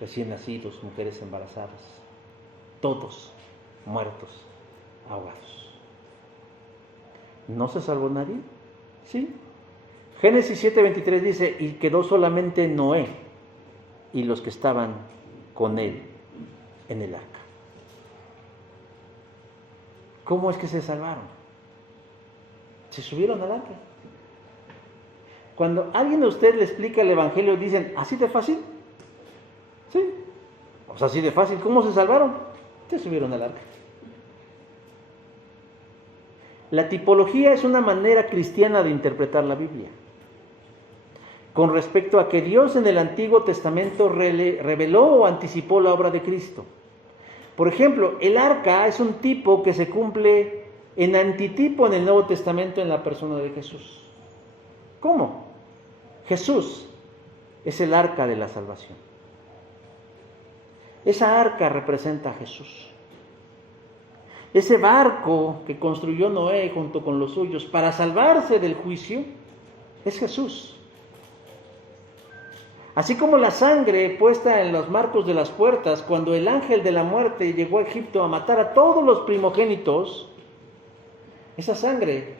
recién nacidos, mujeres embarazadas, todos muertos, ahogados. ¿No se salvó nadie? Sí. Génesis 7:23 dice, y quedó solamente Noé y los que estaban con él en el arca. ¿Cómo es que se salvaron? Se subieron al arca. Cuando alguien a usted le explica el evangelio, dicen, ¿así de fácil? Sí, pues así de fácil. ¿Cómo se salvaron? Se subieron al arca. La tipología es una manera cristiana de interpretar la Biblia. Con respecto a que Dios en el Antiguo Testamento reveló o anticipó la obra de Cristo. Por ejemplo, el arca es un tipo que se cumple en antitipo en el Nuevo Testamento en la persona de Jesús. ¿Cómo? Jesús es el arca de la salvación. Esa arca representa a Jesús. Ese barco que construyó Noé junto con los suyos para salvarse del juicio es Jesús. Así como la sangre puesta en los marcos de las puertas cuando el ángel de la muerte llegó a Egipto a matar a todos los primogénitos, esa sangre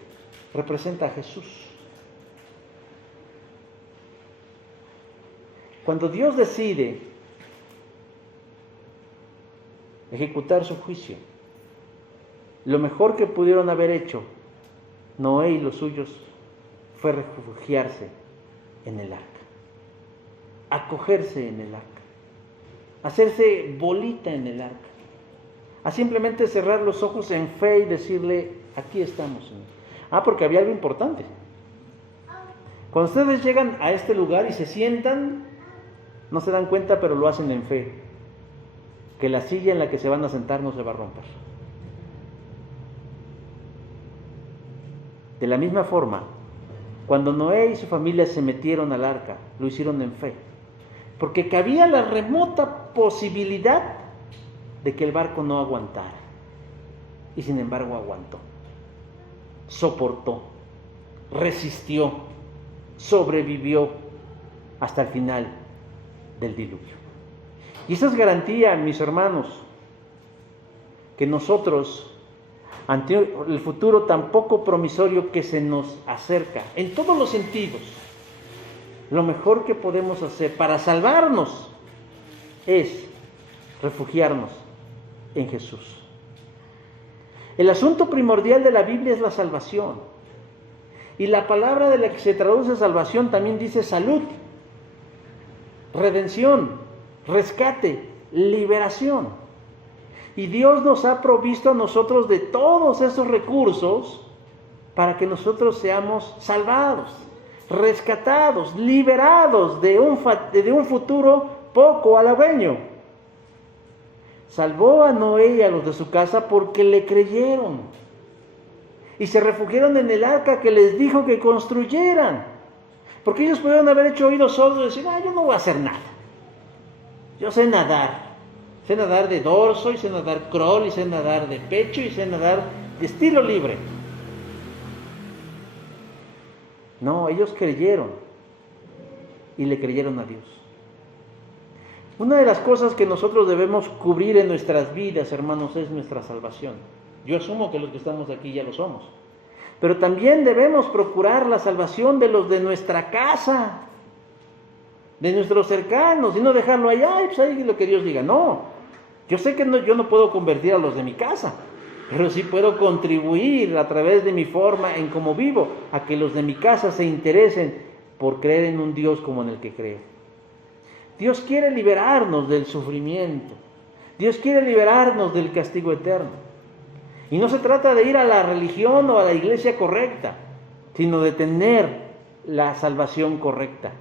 representa a Jesús. Cuando Dios decide ejecutar su juicio, lo mejor que pudieron haber hecho Noé y los suyos fue refugiarse en el arca, acogerse en el arca, hacerse bolita en el arca, a simplemente cerrar los ojos en fe y decirle, aquí estamos, Señor. Porque había algo importante. Cuando ustedes llegan a este lugar y se sientan, no se dan cuenta, pero lo hacen en fe, que la silla en la que se van a sentar no se va a romper. De la misma forma, cuando Noé y su familia se metieron al arca, lo hicieron en fe, porque cabía la remota posibilidad de que el barco no aguantara. Y sin embargo aguantó, soportó, resistió, sobrevivió hasta el final del diluvio. Y esa es garantía, mis hermanos, que nosotros, ante el futuro tan poco promisorio que se nos acerca, en todos los sentidos, lo mejor que podemos hacer para salvarnos es refugiarnos en Jesús. El asunto primordial de la Biblia es la salvación. Y la palabra de la que se traduce salvación también dice salud, redención, rescate, liberación. Y Dios nos ha provisto a nosotros de todos esos recursos para que nosotros seamos salvados, rescatados, liberados de un futuro poco halagüeño. Salvó a Noé y a los de su casa porque le creyeron y se refugiaron en el arca que les dijo que construyeran, porque ellos pudieron haber hecho oídos sordos y decir: yo no voy a hacer nada, yo sé nadar de dorso, y sé nadar crawl, y sé nadar de pecho, y sé nadar de estilo libre. No, ellos creyeron y le creyeron a Dios. Una de las cosas que nosotros debemos cubrir en nuestras vidas, hermanos, es nuestra salvación. Yo asumo que los que estamos aquí ya lo somos. Pero también debemos procurar la salvación de los de nuestra casa, de nuestros cercanos, y no dejarlo ahí, pues ahí lo que Dios diga. No, yo sé que yo no puedo convertir a los de mi casa, pero sí puedo contribuir a través de mi forma en cómo vivo, a que los de mi casa se interesen por creer en un Dios como en el que creo. Dios quiere liberarnos del sufrimiento. Dios quiere liberarnos del castigo eterno. Y no se trata de ir a la religión o a la iglesia correcta, sino de tener la salvación correcta.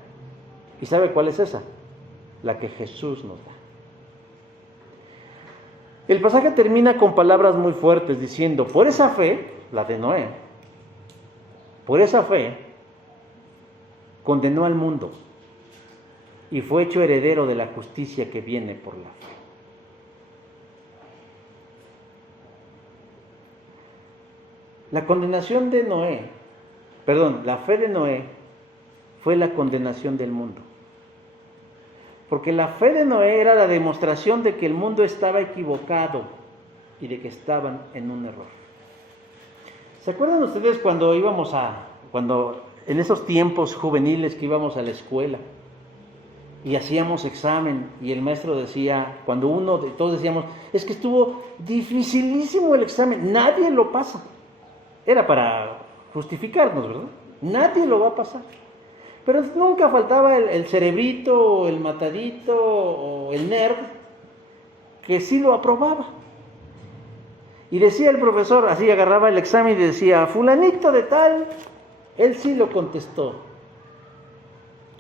¿Y sabe cuál es esa? La que Jesús nos da. El pasaje termina con palabras muy fuertes diciendo: por esa fe, la de Noé, por esa fe condenó al mundo y fue hecho heredero de la justicia que viene por la fe. La condenación de Noé, la fe de Noé fue la condenación del mundo. Porque la fe de Noé era la demostración de que el mundo estaba equivocado y de que estaban en un error. ¿Se acuerdan ustedes cuando en esos tiempos juveniles que íbamos a la escuela y hacíamos examen y el maestro decía, todos decíamos: es que estuvo dificilísimo el examen, nadie lo pasa? Era para justificarnos, ¿verdad? Nadie lo va a pasar. Pero nunca faltaba el cerebrito, o el matadito, o el nerd, que sí lo aprobaba. Y decía el profesor, así agarraba el examen y decía: fulanito de tal, él sí lo contestó.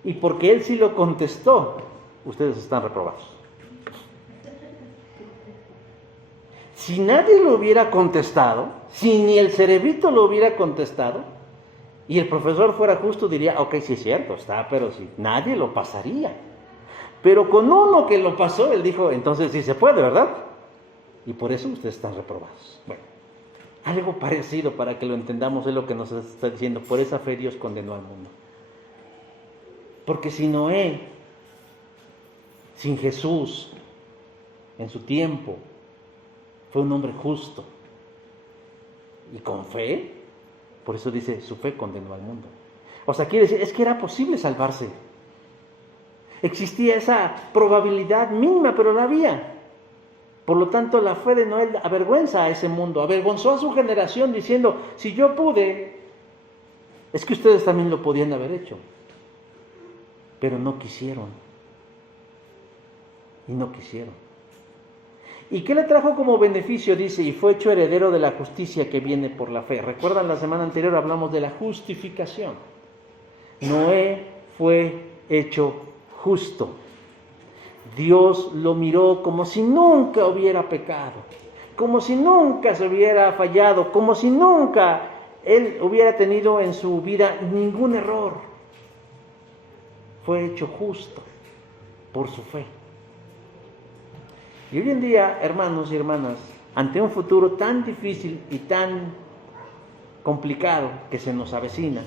Y porque él sí lo contestó, ustedes están reprobados. Si nadie lo hubiera contestado, si ni el cerebrito lo hubiera contestado, y el profesor fuera justo, diría: ok, sí es cierto, está, pero si nadie lo pasaría. Pero con uno que lo pasó, él dijo: entonces sí se puede, ¿verdad? Y por eso ustedes están reprobados. Bueno, algo parecido, para que lo entendamos, es lo que nos está diciendo: por esa fe Dios condenó al mundo. Porque si Noé, sin Jesús, en su tiempo, fue un hombre justo y con fe, por eso dice: su fe condenó al mundo. O sea, quiere decir, es que era posible salvarse. Existía esa probabilidad mínima, pero la había. Por lo tanto, la fe de Noé avergüenza a ese mundo, avergonzó a su generación diciendo: si yo pude, es que ustedes también lo podían haber hecho. Pero no quisieron. Y no quisieron. ¿Y qué le trajo como beneficio? Dice: y fue hecho heredero de la justicia que viene por la fe. ¿Recuerdan? La semana anterior hablamos de la justificación. Noé fue hecho justo. Dios lo miró como si nunca hubiera pecado, como si nunca se hubiera fallado, como si nunca él hubiera tenido en su vida ningún error. Fue hecho justo por su fe. Y hoy en día, hermanos y hermanas, ante un futuro tan difícil y tan complicado que se nos avecina,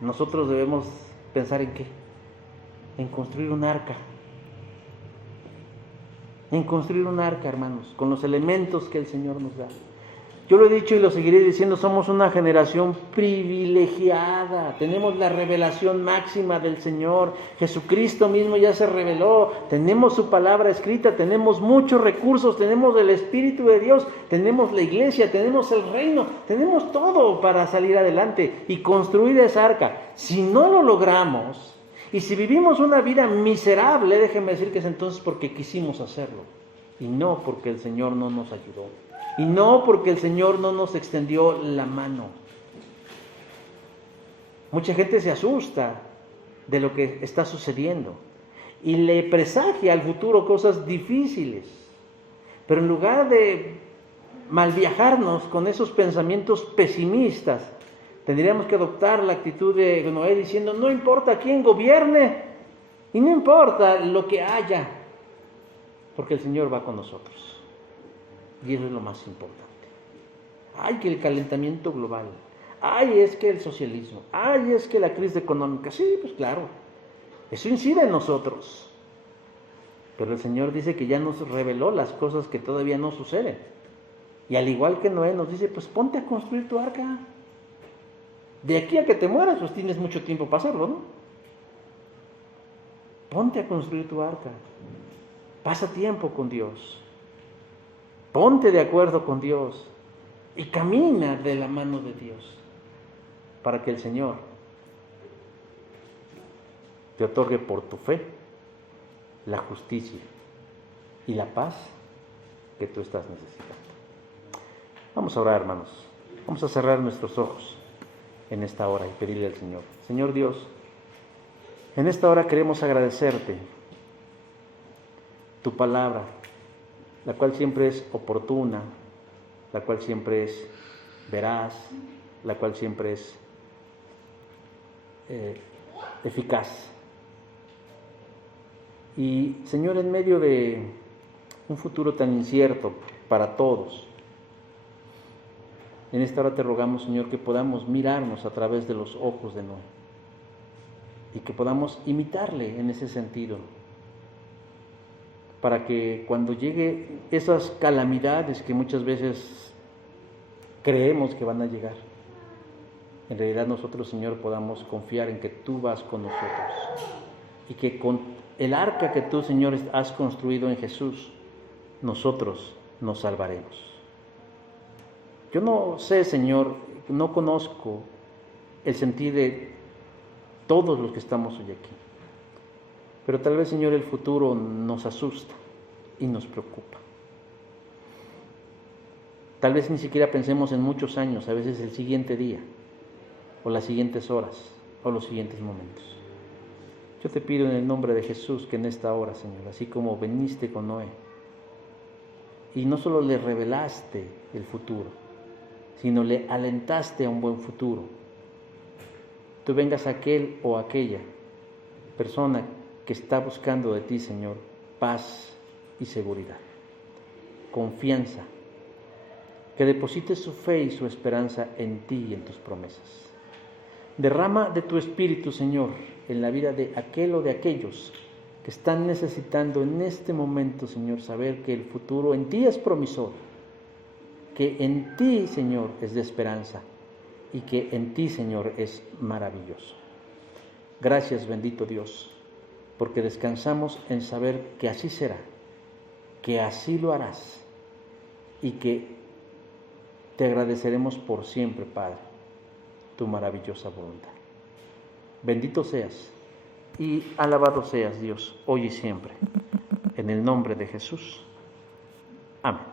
nosotros debemos pensar en qué, en construir un arca en construir un arca, hermanos, con los elementos que el Señor nos da. Yo lo he dicho y lo seguiré diciendo, somos una generación privilegiada, tenemos la revelación máxima del Señor, Jesucristo mismo ya se reveló, tenemos su palabra escrita, tenemos muchos recursos, tenemos el Espíritu de Dios, tenemos la iglesia, tenemos el reino, tenemos todo para salir adelante y construir esa arca. Si no lo logramos y si vivimos una vida miserable, déjenme decir que es entonces porque quisimos hacerlo y no porque el Señor no nos ayudó. Y no porque el Señor no nos extendió la mano. Mucha gente se asusta de lo que está sucediendo y le presagia al futuro cosas difíciles. Pero en lugar de malviajarnos con esos pensamientos pesimistas, tendríamos que adoptar la actitud de Noé diciendo, no importa quién gobierne y no importa lo que haya, porque el Señor va con nosotros. Y eso es lo más importante. Ay, que el calentamiento global. Ay, es que el socialismo. Ay, es que la crisis económica. Sí, pues claro. Eso incide en nosotros. Pero el Señor dice que ya nos reveló las cosas que todavía no suceden. Y al igual que Noé nos dice, pues ponte a construir tu arca. De aquí a que te mueras, pues tienes mucho tiempo para hacerlo, ¿no? Ponte a construir tu arca. Pasa tiempo con Dios. Ponte de acuerdo con Dios y camina de la mano de Dios para que el Señor te otorgue por tu fe la justicia y la paz que tú estás necesitando. Vamos a orar, hermanos. Vamos a cerrar nuestros ojos en esta hora y pedirle al Señor. Señor Dios, en esta hora queremos agradecerte tu palabra, la cual siempre es oportuna, la cual siempre es veraz, la cual siempre es eficaz. Y Señor, en medio de un futuro tan incierto para todos, en esta hora te rogamos, Señor, que podamos mirarnos a través de los ojos de Noé y que podamos imitarle en ese sentido, para que cuando llegue esas calamidades que muchas veces creemos que van a llegar, en realidad nosotros, Señor, podamos confiar en que tú vas con nosotros y que con el arca que tú, Señor, has construido en Jesús, nosotros nos salvaremos. Yo no sé, Señor, no conozco el sentir de todos los que estamos hoy aquí. Pero tal vez, Señor, el futuro nos asusta y nos preocupa. Tal vez ni siquiera pensemos en muchos años, a veces el siguiente día, o las siguientes horas, o los siguientes momentos. Yo te pido en el nombre de Jesús que en esta hora, Señor, así como viniste con Noé, y no solo le revelaste el futuro, sino le alentaste a un buen futuro, tú vengas a aquel o aquella persona que está buscando de ti, Señor, paz y seguridad, confianza, que deposite su fe y su esperanza en ti y en tus promesas. Derrama de tu Espíritu, Señor, en la vida de aquel o de aquellos que están necesitando en este momento, Señor, saber que el futuro en ti es promisorio, que en ti, Señor, es de esperanza y que en ti, Señor, es maravilloso. Gracias, bendito Dios, porque descansamos en saber que así será, que así lo harás y que te agradeceremos por siempre, Padre, tu maravillosa voluntad. Bendito seas y alabado seas, Dios, hoy y siempre. En el nombre de Jesús. Amén.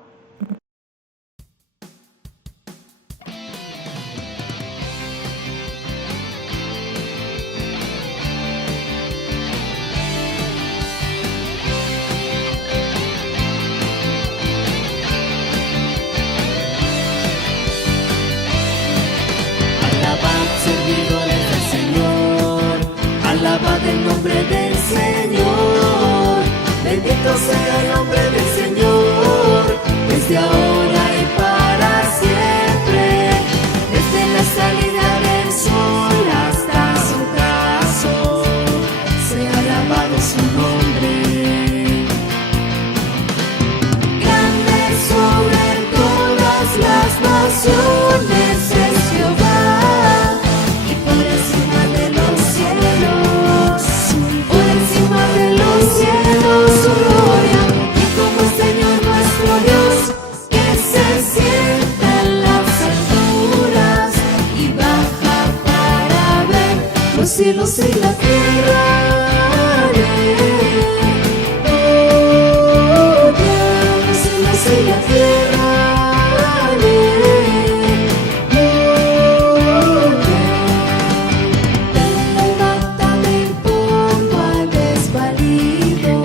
Alabad el nombre del Señor, bendito sea el nombre del Señor, desde ahora y para siempre, desde la salida del sol hasta su ocaso, sea alabado su nombre. la tierra, los cielos y la tierra, levanta del polvo al desvalido,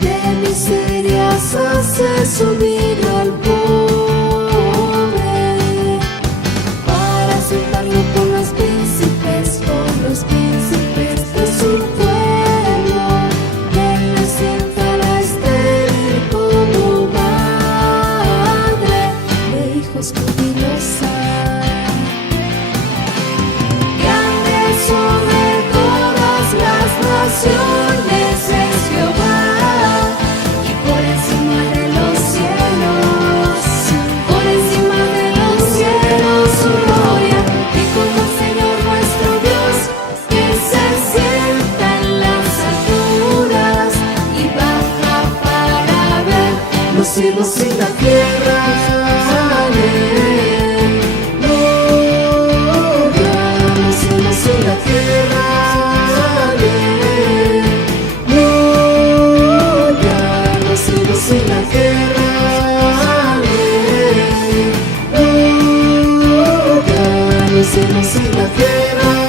de miserias hace subir al pobre, para sentarlo con los príncipes de su pueblo. Él le sienta la estéril como madre de hijos jubilosa. Grande sobre todas las naciones es Jehová, y por encima de los cielos su gloria. Y como el Señor nuestro Dios, que se sienta en las alturas y baja para ver los cielos y la tierra. Los cielos y la tierra, los cielos y la tierra, los cielos y la tierra.